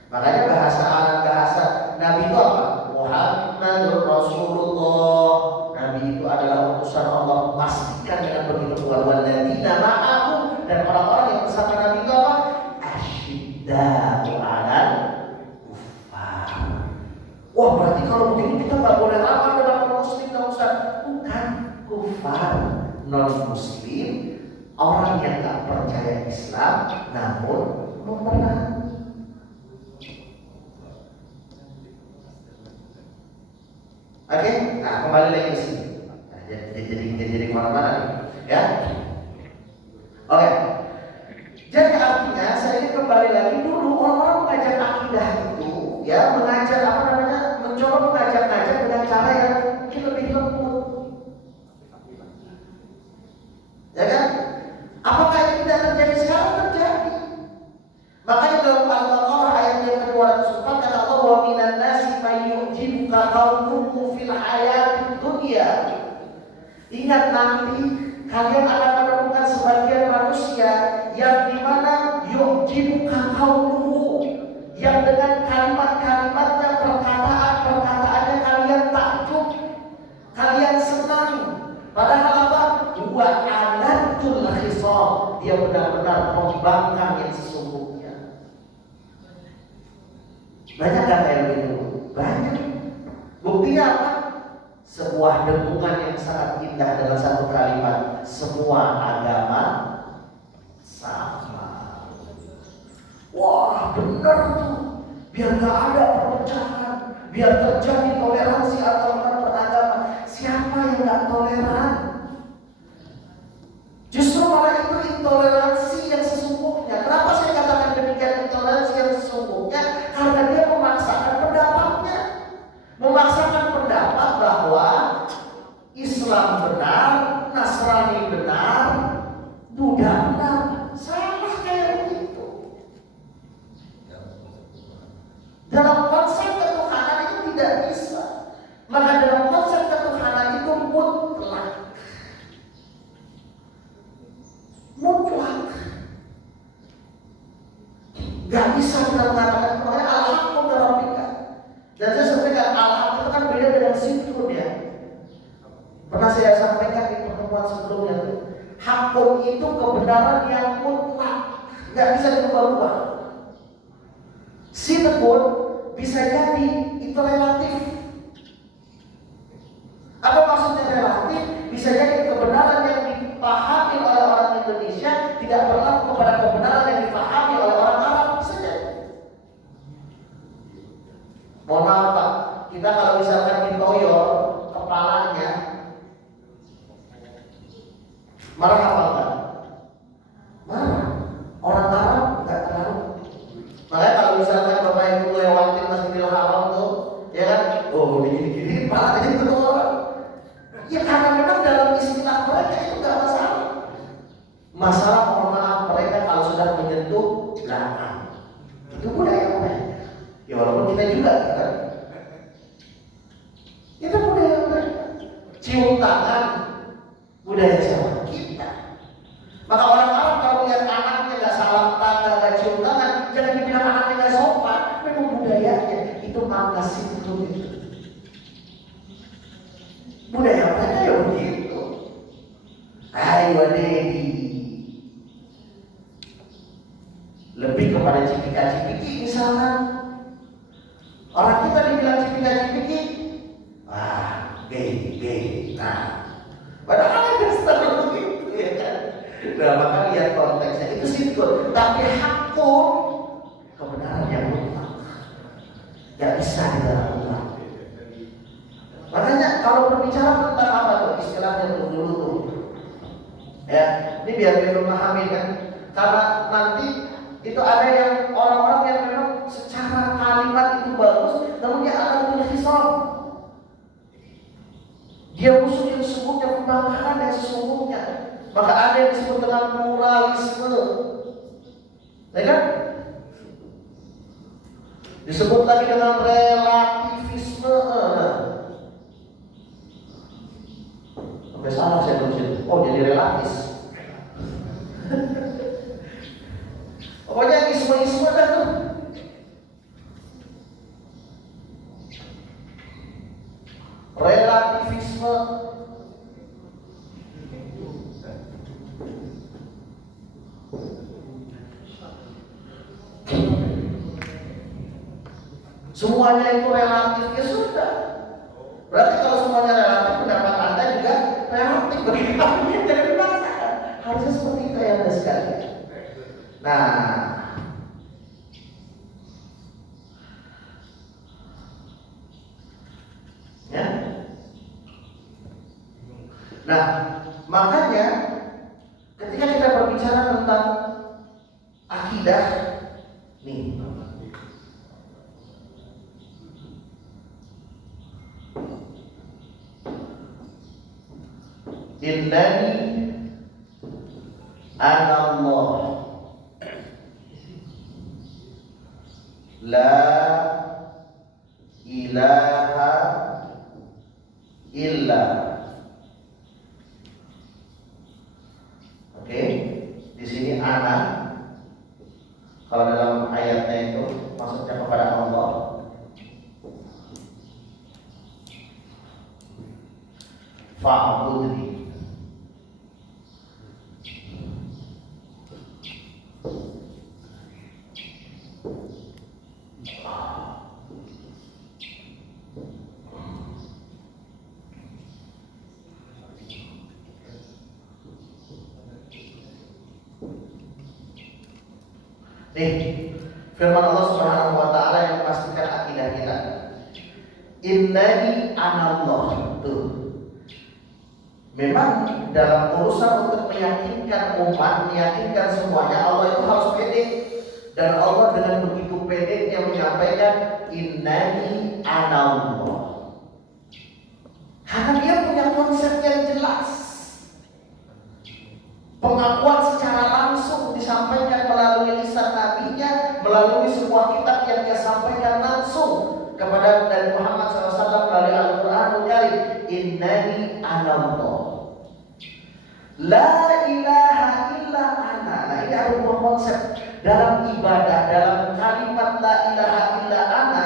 Makanya bahasa Nabi itu apa? Muhammadur Rasulullah. Nabi itu adalah utusan Allah. Pastikan dengan begitu kuat. Walladzina ma'ahu, dan orang-orang yang bersama Nabi itu apa? Asyidda'u 'alal kuffar. Wah, berarti kalau begitu kita nggak boleh ramah dengan non-muslim, dan Ustaz. Bukan, kufar, non-muslim, orang yang nggak percaya Islam namun memerangi. Oke, nah kembali lagi ke sini. Nah, jadi kemana-mana nih, ya. Oke, jadi artinya saya ingin kembali lagi dulu, orang-orang mengajar akidah itu, ya, mengajar apa namanya, mencoba mengajak-ngajak dengan cara yang mungkin lebih lembut, ya kan? Apakah itu tidak terjadi sekarang? Terjadi. Makanya dalam Al-Baqarah ayat yang ke-204 kata Allah, wa minan nasi may yu'jibuka qawluhu fil hayatid dunya. Ingat nanti kalian akan menemukan sebagian manusia yang dimana yu'jibuka qawluhu, yang dengan kalimat-kalimatnya, perkataan-perkataannya kalian takjub, kalian senang. Padahal apa? Wa alatul khisam, dia benar-benar membangkang yang sesungguhnya. Banyak gak kayak begitu? Banyak. Buktinya apa? Sebuah dengungan yang sangat indah dalam satu kalimat. Semua agama sama. Wah, benar tuh. Biar gak ada perpecahan, biar terjadi toleransi antar beragama. Siapa yang gak toleran? Justru malah itu intoleransi yang sesungguhnya. Kenapa saya katakan demikian, intoleransi yang sesungguhnya? Karena dia memaksakan pendapatnya, memaksakan pendapat bahwa Islam benar, Nasrani benar, Buddha benar. Salah kayak begitu. Dalam konsep ketuhanan itu tidak bisa. Maka dalam konsep ketuhanan itu mutlak. Gak bisa kita mengatakan makanya al-haqqu min rabbika. Dan saya sampaikan al-haq itu kan beda dengan sidqun ya. Pernah saya sampaikan di pertemuan sebelumnya tuh, haqqun itu kebenaran yang mutlak, gak bisa diubah-ubah. Sidqun bisa jadi itu relatif. Apa maksudnya relatif? Bisa jadi kebenaran yang dipahami oleh orang Indonesia tidak berlaku kepada kebenaran yang dipahami oleh orang Arab. Mohon maaf Pak, kita kalau misalkan ditoyor kepalanya, marah apa enggak? Marah. Orang Arab enggak terlalu. Makanya kalau misalkan Bapak Ibu lewatin Masjidil Haram tuh, ya kan? Oh, gini-gini, kepalanya jadi keluar. Ya karena memang dalam istilah mereka itu enggak masalah. Masalah mohon maaf mereka kalau sudah menyentuh belakang. Itu budaya mereka. Ya walaupun kita juga kan, itu budaya mereka. Cium tangan, budaya siapa? Kita. Maka orang Arab kalau lihat anaknya nggak salam tangan, nggak cium tangan, jangan dibilang anaknya nggak sopan. Memang budayanya itu makna itu. Budaya mereka ya begitu. Nah, padahal ada setelah begitu ya kan. Nah, maka lihat konteksnya itu sinkron. Tapi hakun kebenaran yang mutlak nggak bisa ditolak. Makanya kalau berbicara tentang apa tuh istilahnya dulu tuh, ya ini biar memahami kan. Karena nanti itu ada yang orang-orang yang memang secara kalimat itu bagus, namun dia akan berkhisar. Dia musuh yang sesungguhnya, pembangkangan yang sesungguhnya. Maka ada yang disebut dengan pluralisme, ya kan? Disebut lagi dengan relativisme. Sampai salah saya tulis. Oh, jadi relatis. Pokoknya isme-isme dah tuh. Relativisme. Semuanya itu relatif, ya sudah. Berarti kalau semuanya relatif, pendapat Anda juga relatif bagi kami yang jadi masalah. Harusnya seperti itu ya Anda sekalian. Nah, ya. Nah, makanya ketika kita berbicara tentang akidah, nih. Innani anallah la ilaha illa. Oke, di sini ana kalau dalam ayatnya itu maksudnya kepada Allah. Fa'budni. Nih, firman Allah Subhanahu wa taala yang memastikan akidah kita. Innani anallah. Tuh. Memang dalam urusan untuk meyakinkan umat, meyakinkan semuanya, Allah itu harus pede. Dan Allah dengan begitu pedenya menyampaikan innani anallah. Karena dia punya konsep yang jelas. Pengakuan secara langsung disampaikan melalui lisan nabinya, melalui sebuah kitab yang dia sampaikan langsung kepada Nabi Muhammad SAW melalui Al-Quranul Karim. Innani anallah, la ilaha illa ana. Nah, ini ada dua konsep dalam ibadah, dalam kalimat la ilaha illa ana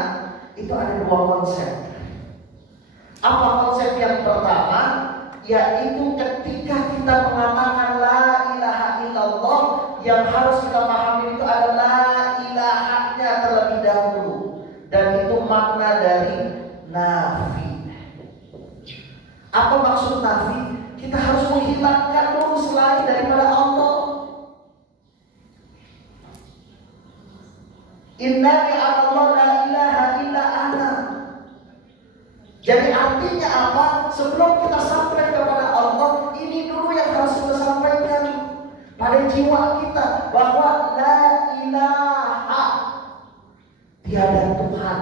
itu ada dua konsep. Apa konsep yang pertama? Yaitu ketika kita mengatakan la ilaha illallah, yang harus kita pahami itu adalah ilahnya terlebih dahulu. Dan itu makna dari nafi. Apa maksud nafi? Kita harus menghilangkan dulu selain daripada Allah. Innani anallah la ilaha illa ana. Jadi artinya apa? Sebelum kita sampai kepada Allah, ini dulu yang harus kita sampaikan pada jiwa kita, bahwa la ilaha, tiada Tuhan,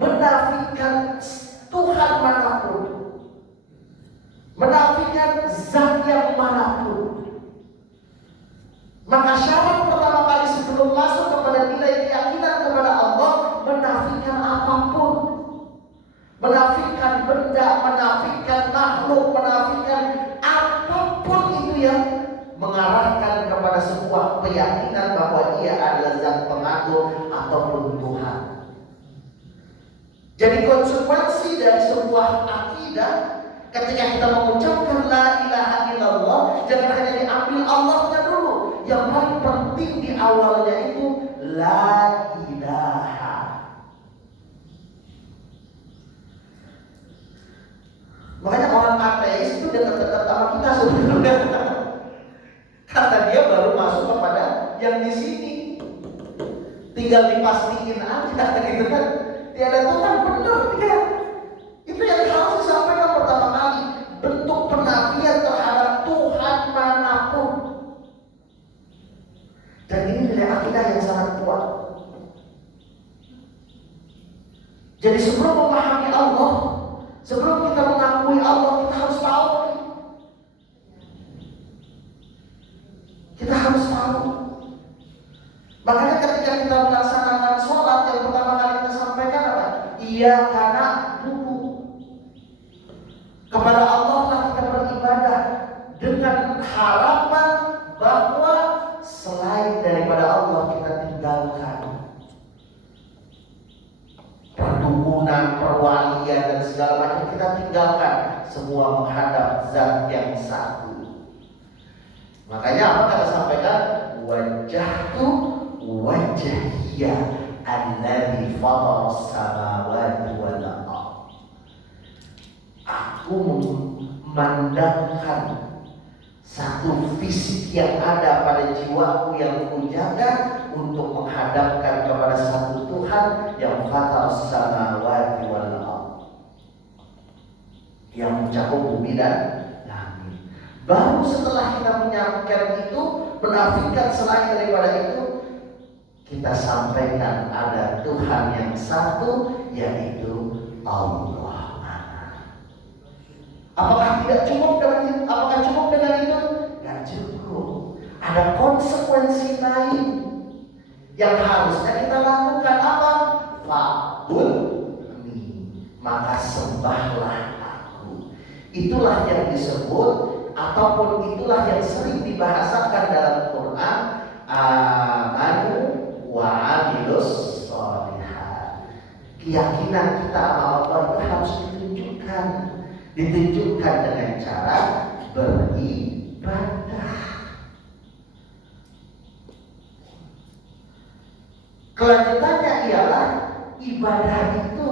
menafikan Tuhan manapun, menafikan zat yang manapun. Maka syarat pertama kali sebelum masuk kepada nilai keyakinan kepada Allah, menafikan apapun. Menafikan benda, menafikan makhluk, menafikan apapun itu yang mengarahkan kepada sebuah keyakinan bahwa ia adalah zat pengatur ataupun Tuhan. Jadi konsekuensi dari sebuah akidah, ketika kita mengucapkan la ilaha illallah, jangan hanya diambil Allahnya dulu. Yang paling penting di awalnya itu la ilaha. Makanya masih dekat-dekat sama kita sebetulnya. Karena dia baru masuk kepada yang di sini. Tinggal dipastiin aja gitu kan. Tiada Tuhan, benar dia. Itu yang harus disampaikan pertama kali. Bentuk penafian terhadap Tuhan manapun. Dan ini nilai akidah yang sangat kuat. Jadi sebelum memahami Allah, sebelum kita mengakui Allah, kita harus tahu. Kita harus tahu. Makanya ketika kita melaksanakan sholat, yang pertama kali kita sampaikan apa? Iya, karena dulu kepada Allah lah kita beribadah dengan harapan bahwa selain daripada Allah kita tinggalkan perdukunan, perwalian dan segala macam, kita tinggalkan semua menghadap zat yang satu. Makanya apa kata sampaikan? Wajjahtu wajhiya alladzi fatara samawati wal ardh. Aku memandangkan satu fisik yang ada pada jiwaku yang kujaga untuk menghadapkan kepada satu Tuhan yang fatara samawati wal ardh, yang mencakup bumi dan langit. Baru setelah kita menyampaikan itu, menafikan selain daripada itu, kita sampaikan ada Tuhan yang satu, yaitu Allah. Apakah tidak cukup dengan itu? Apakah cukup dengan itu? Tidak cukup. Ada konsekuensi lain yang harusnya kita lakukan. Apa? Fa'budni, maka sembahlah aku. Itulah yang disebut, ataupun itulah yang sering dibahasakan dalam Quran, amanu wa amilus sholihat. Keyakinan kita sama Allah itu harus ditunjukkan dengan cara beribadah. Kelanjutannya ialah ibadah itu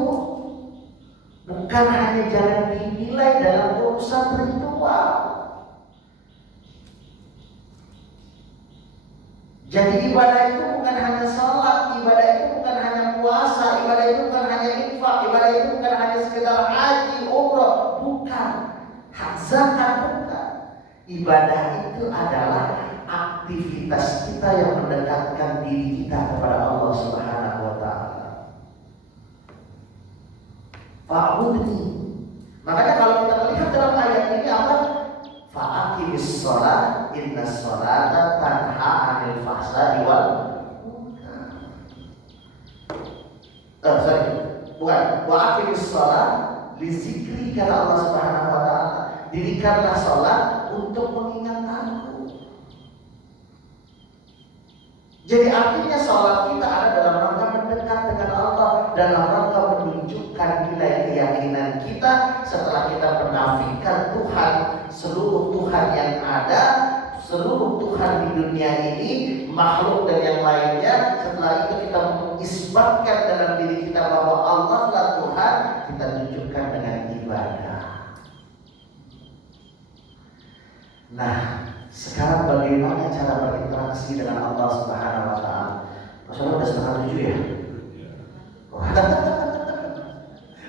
bukan hanya jangan dinilai dalam urusan ritual. Jadi ibadah itu bukan hanya salat, ibadah itu bukan hanya puasa, ibadah itu bukan hanya infak, ibadah itu bukan hanya sekedar haji, umrah, bukan. Hak zakat, bukan. Ibadah itu adalah aktivitas kita yang mendekatkan diri kita kepada Allah Subhanahu wa taala. Fa'budni. Makanya kalau kita melihat dalam ayat ini apa? Fa'aqimis shalah innas sholata tanha 'anil fahsya'i wal munkar. Bukan. Wa'aqimis shalah li zikri, kata Allah Subhanahu wa taala. Dirikanlah salat untuk mengingat aku. Jadi artinya salat kita ada dalam rangka mendekat dengan Allah, dalam rangka menunjukkan nilai keyakinan kita setelah kita menafikan Tuhan, seluruh Tuhan yang ada, seluruh Tuhan di dunia ini, makhluk dan yang lainnya. Setelah itu kita mengisbatkan dalam diri kita bahwa Allah lah Tuhan, kita tunjukkan dengan ibadah. Nah, sekarang bagaimana cara berinteraksi dengan Allah Subhanahu wa taala? Masalah udah 6:30 ya?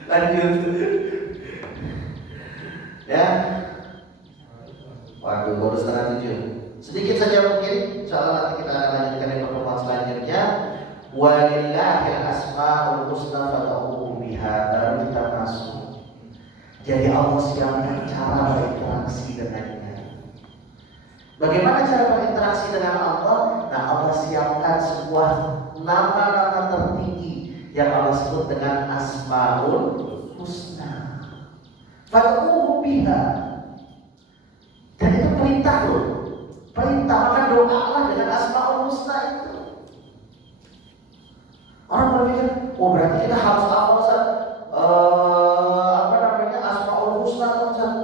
Lanjut. Ya. Waduh, baru 6:30. Sedikit saja mungkin, insyaallah nanti kita akan lanjutkan di pertemuan selanjutnya. Walillahil asmaul husna fad'uhu biha. Baru kita masuk. Jadi Allah siapkan cara berinteraksi dengannya. Bagaimana cara berinteraksi dengan Allah? Nah, Allah siapkan sebuah nama-nama tertinggi yang Allah sebut dengan Asmaul Husna. Fad'uhu biha. Dan itu perintah loh. Perintah, maka doalah dengan Asmaul Husna itu. Orang berpikir, oh berarti kita harus hafal Asmaul Husna kan?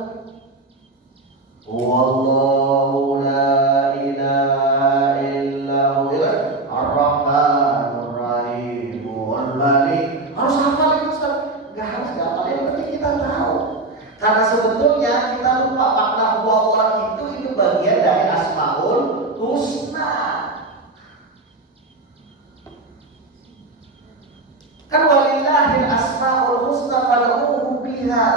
Wallahu la ilaha illa huwa ar-rahmanur rahim wal malik. Harus hafal itu Ustaz? Enggak harus hafal, yang penting kita tahu. Karena sebetulnya kita lupa makna Allah itu bagian dari Asmaul Husna. Kan walillahil asmaul husna fad'uhu biha.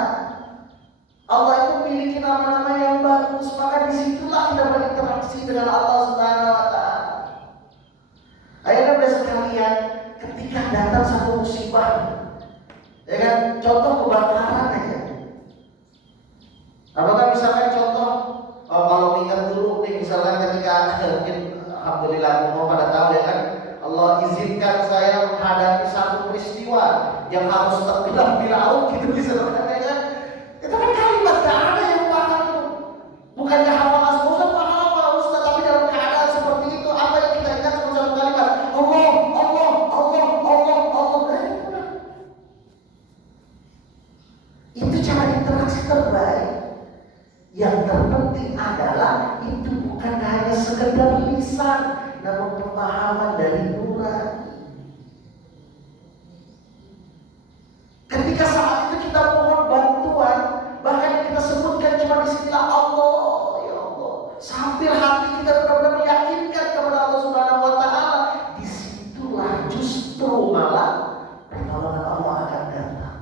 Allah itu memiliki nama-nama yang bagus, maka disitulah kita berinteraksi dengan Allah Subhanahu wa Ta'ala. Akhirnya sekalian, ketika datang satu musibah, ya kan, contoh kebakaran aja. Apakah misalkan contoh, kalau ingat dulu nih, misalnya ketika mungkin alhamdulillah mau pada tahu ya kan, Allah izinkan saya menghadapi satu peristiwa yang harus terbilang di laut gitu misalnya kan. Itu kan kalimat gak ada yang paham itu. Bukannya hafal asmaul husna Ustaz, tapi dalam keadaan seperti itu apa yang kita ingat cuma satu kalimat Allah. Itu cara interaksi terbaik. Yang terpenting adalah itu bukan hanya sekedar lisan, namun pemahaman dari nurani. Ketika saat itu kita mohon bantuan, bahkan yang kita sebutkan cuma istilah Allah, ya Allah, sambil hati kita benar-benar meyakinkan kepada Allah Subhanahu wa Ta'ala, disitulah justru malah pertolongan Allah akan datang.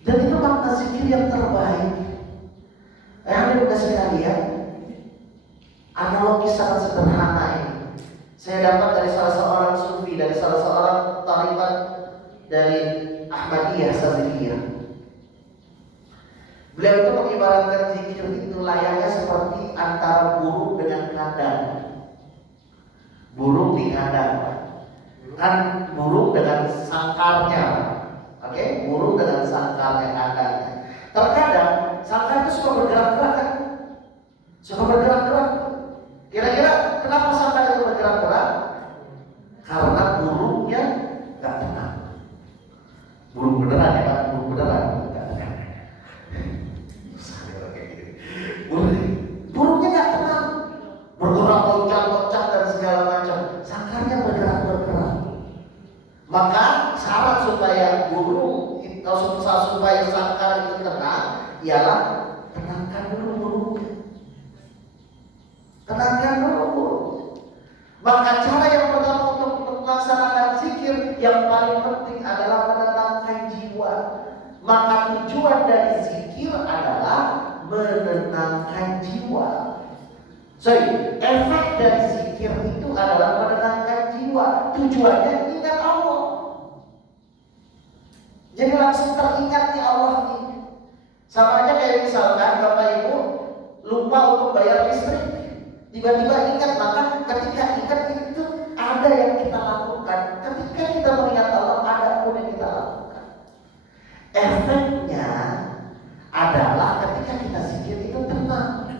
Dan itu makna zikir yang terbaik. Hadirin sekalian, analogi sangat sederhana ini saya dapat dari salah seorang sufi, dari salah seorang tarikat dari Ahmadiyah Saziliyah. Beliau itu mengibaratkan zikir itu layaknya seperti antara burung dengan kandang. Burung di kandang, kan berburung dengan sangkarnya. Oke, burung dengan sangkarnya, kandangnya. Terkadang sangkar itu suka bergerak-gerak kan? Suka bergerak-gerak. Kira-kira kenapa sangkar itu bergerak-gerak? Karena burungnya gak tenang. Burung beneran ya Pak, burung beneran. Burungnya gak tenang, bergerak loncat-loncat dan segala macam. Sangkarnya bergerak-bergerak. Maka syarat supaya burung, supaya sangkar itu tenang, ialah tenangkan dulu burungnya. Tenangkan dulu burungnya. Maka cara yang pertama untuk melaksanakan zikir yang paling penting adalah menenangkan jiwa. Maka tujuan dari zikir adalah menenangkan jiwa. Efek dari zikir itu adalah menenangkan jiwa. Tujuannya ingat Allah. Jadi langsung teringat nih Allah ini. Sama aja kayak misalkan Bapak Ibu lupa untuk bayar listrik, tiba-tiba ingat, maka ketika ingat itu ada yang kita lakukan. Ketika kita mengingat Allah, ada pun yang kita lakukan. Efeknya adalah ketika kita zikir itu tenang.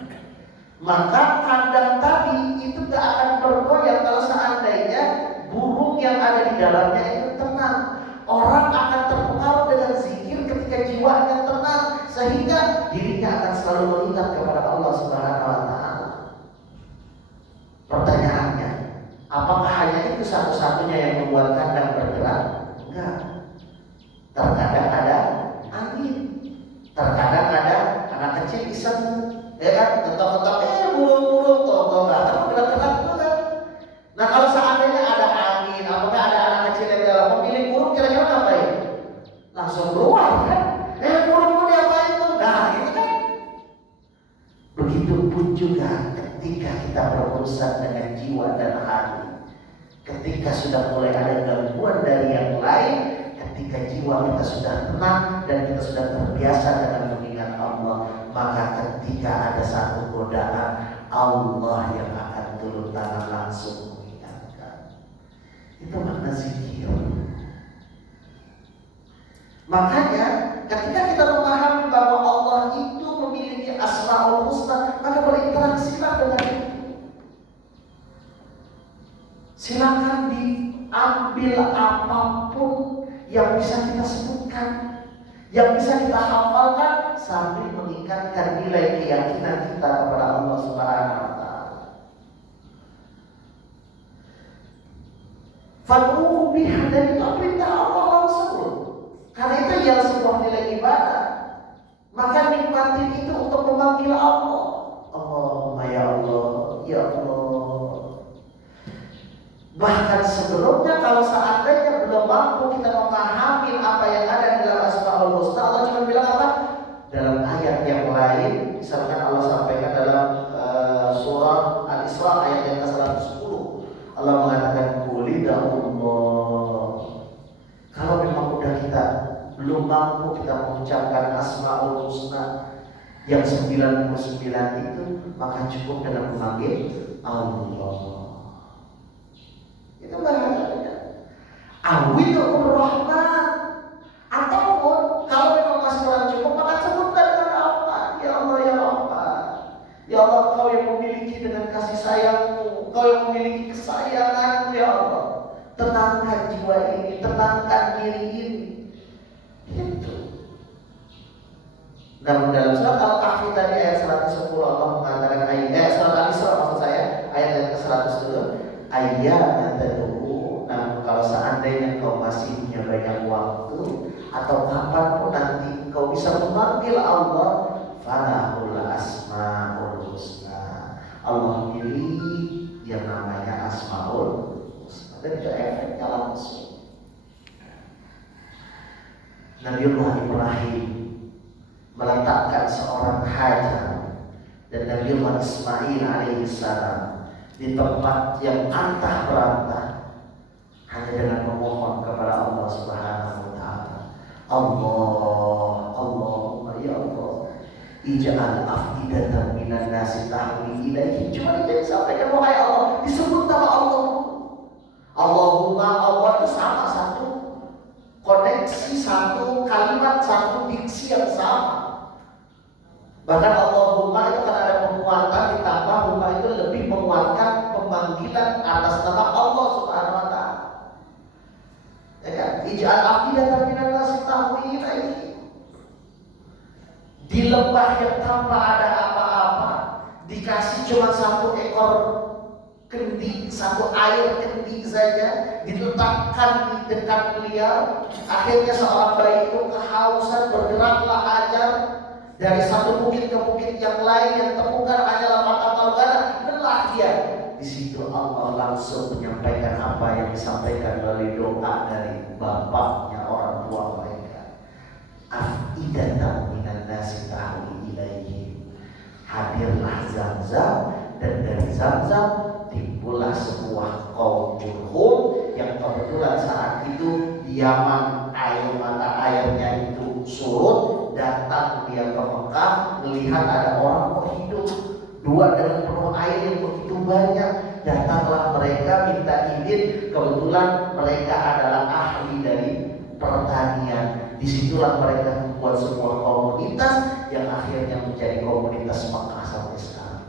Maka kandang tadi itu gak akan bergoyang kalau seandainya burung yang ada di dalamnya itu tenang. Orang akan terpengaruh dengan zikir ketika jiwanya tenang, sehingga dirinya akan selalu mengingat kepada Allah Subhanahu wa Ta'ala. Pertanyaannya, apakah hanya itu satu-satunya yang membuat kandang bergerak? Enggak. Terkadang ada angin, terkadang ada anak kecil iseng, ya kan, ketok-ketok, burung-burung, toh nggak gerak-gerak juga. Nah kalau seandainya ada angin, apakah ada anak kecil yang dalam pemilik burung kira-kira ngapain? Langsung keluar kan? Burung diapain tuh? Nah gitu kan. Begitupun juga ketika kita berurusan dengan jiwa dan hati. Ketika sudah mulai ada gangguan dari yang lain, ketika jiwa kita sudah tenang dan kita sudah terbiasa dengan mengingat Allah, maka ketika ada satu godaan, Allah yang akan turun tangan langsung mengingatkan. Itu makna zikir. Makanya ketika kita memahami bahwa Allah itu memiliki Asmaul Husna, maka berinteraksilah dengan itu. Silakan diambil apapun yang bisa kita sebutkan, yang bisa kita hafalkan, sambil meningkatkan nilai keyakinan kita kepada Allah Subhanahu wa Ta'ala. Fad'uhu biha, dan itu perintah Allah langsung. dia sebuah nilai ibadah, maka nikmatin itu untuk memanggil Allah. Allahumma ya Allah, ya Allah. Bahkan sebelumnya kalau seandainya belum mampu kita memahami apa yang ada di dalam Asmaul Husna, Allah cuma bilang apa? Dalam ayat yang lain, misalkan Allah sampaikan dalam surah Al-Isra ayat yang ke-110, Allah mengatakan Qulidahullah. Kalau memang udah kita belum mampu kita mengucapkan Asmaul Husna yang 99 itu, maka cukup dengan memanggil Allah. Itu bahasanya. Awidur Rahman. Ataupun kalau memang masih kurang cukup, maka sebutkan dengan Allah. Ya Allah, ya Allah. Ya Allah, Kau yang memiliki dengan kasih sayangmu, Kau yang memiliki kesayanganmu, ya Allah. Tenangkan jiwa ini, tenangkan diri ini. Itu. Namun dalam surat Al-Kahfi tadi ayat 110 Allah mengatakan surat Al-Isra maksud saya ayat yang ke-100 dulu. Ayat tad'u. Namun kalau seandainya kau masih punya banyak waktu atau kapanpun nanti kau bisa memanggil Allah, falahul asmaul husna. Allah pilih yang namanya Asmaul Husna dan itu efeknya langsung. Nabiullah Ibrahim meletakkan seorang hajar dan Nabiullah Ismail alaihissalam di tempat yang antah berantah hanya dengan memohon kepada Allah Subhanahu wa taala. Allahumma ya Allah, ij'al afidatan minan nasi tahwi ilaihi. Cuma itu disampaikan, wahai Allah, disebut nama Allah. Allahumma, Allah itu sama, satu koneksi, satu kalimat, satu diksi yang sama. Bahkan Allahumma itu kan ada penguatan, ditambah humma itu lebih menguatkan pemanggilan atas nama Allah Subhanahu wa taala. Ya kan? Ij'al afidatan minan nasi tahwi ilaihi. Di lembah yang tanpa ada apa-apa, dikasih cuma satu ekor kendi, satu air kendi saja, diletakkan di dekat beliau. Akhirnya seorang bayi itu kehausan, bergeraklah hajar dari satu bukit ke bukit yang lain, yang temukan hanyalah mata margana, lelah dia. Di situ Allah langsung menyampaikan apa yang disampaikan melalui doa dari bapaknya, orang tua mereka. Afidatan minan nasi tahwi ilaihi. Hadirlah Zamzam, dan dari Zamzam timbullah sebuah kaum Jurhum yang kebetulan saat itu di Yaman air mata airnya itu surut. Datang dia ke Mekah, melihat ada orang berhidup dua dengan penuh air yang begitu banyak. Datanglah mereka minta izin, kebetulan mereka adalah ahli dari pertanian. Disitulah mereka membuat sebuah komunitas yang akhirnya menjadi komunitas Mekah sampai sekarang.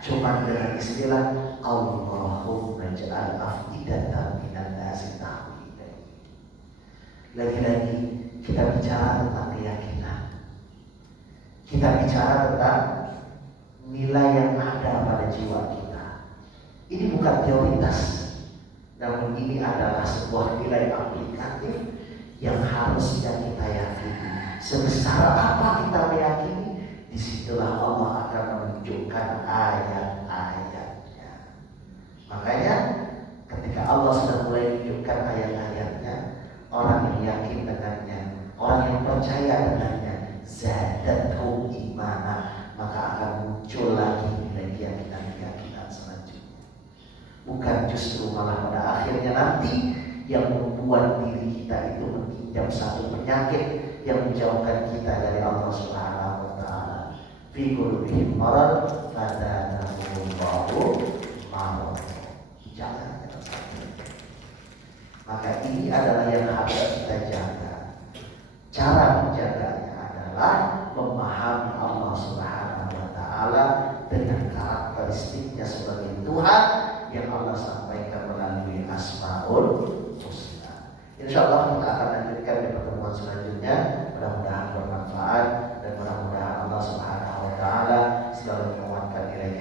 Cuma dengan istilah Allahumma ja'al afidatan minan nasi tahwi. Lagi-lagi kita bicara tentang keyakinan. Kita bicara tentang nilai yang ada pada jiwa kita. Ini bukan teoritas, namun ini adalah sebuah nilai aplikatif yang harusnya kita yakini. Sebesar apa kita meyakini, disitulah Allah akan menunjukkan ayat-ayatnya. Makanya ketika Allah sudah mulai menunjukkan ayat-ayatnya, orang yang yakin dengannya, orang yang percaya dengannya, zadatuhum imana, maka akan muncul lagi nilai keyakinan selanjutnya. Bukan justru malah pada akhirnya nanti yang membuat diri kita itu menginjak satu penyakit yang menjauhkan kita dari Allah Subhanahu wa taala. Fi qulubihim marad fazadahumullahu marad. Jangan. Maka ini adalah yang harus kita jaga. Cara menjaganya adalah memahami Allah Subhanahu wa taala dengan karakteristiknya sebagai Tuhan yang Allah sampaikan melalui Asmaul Husna. Insyaallah kita akan lanjutkan di pertemuan selanjutnya. Mudah-mudahan bermanfaat dan mudah-mudahan Allah Subhanahu wa taala selalu menguatkan nilai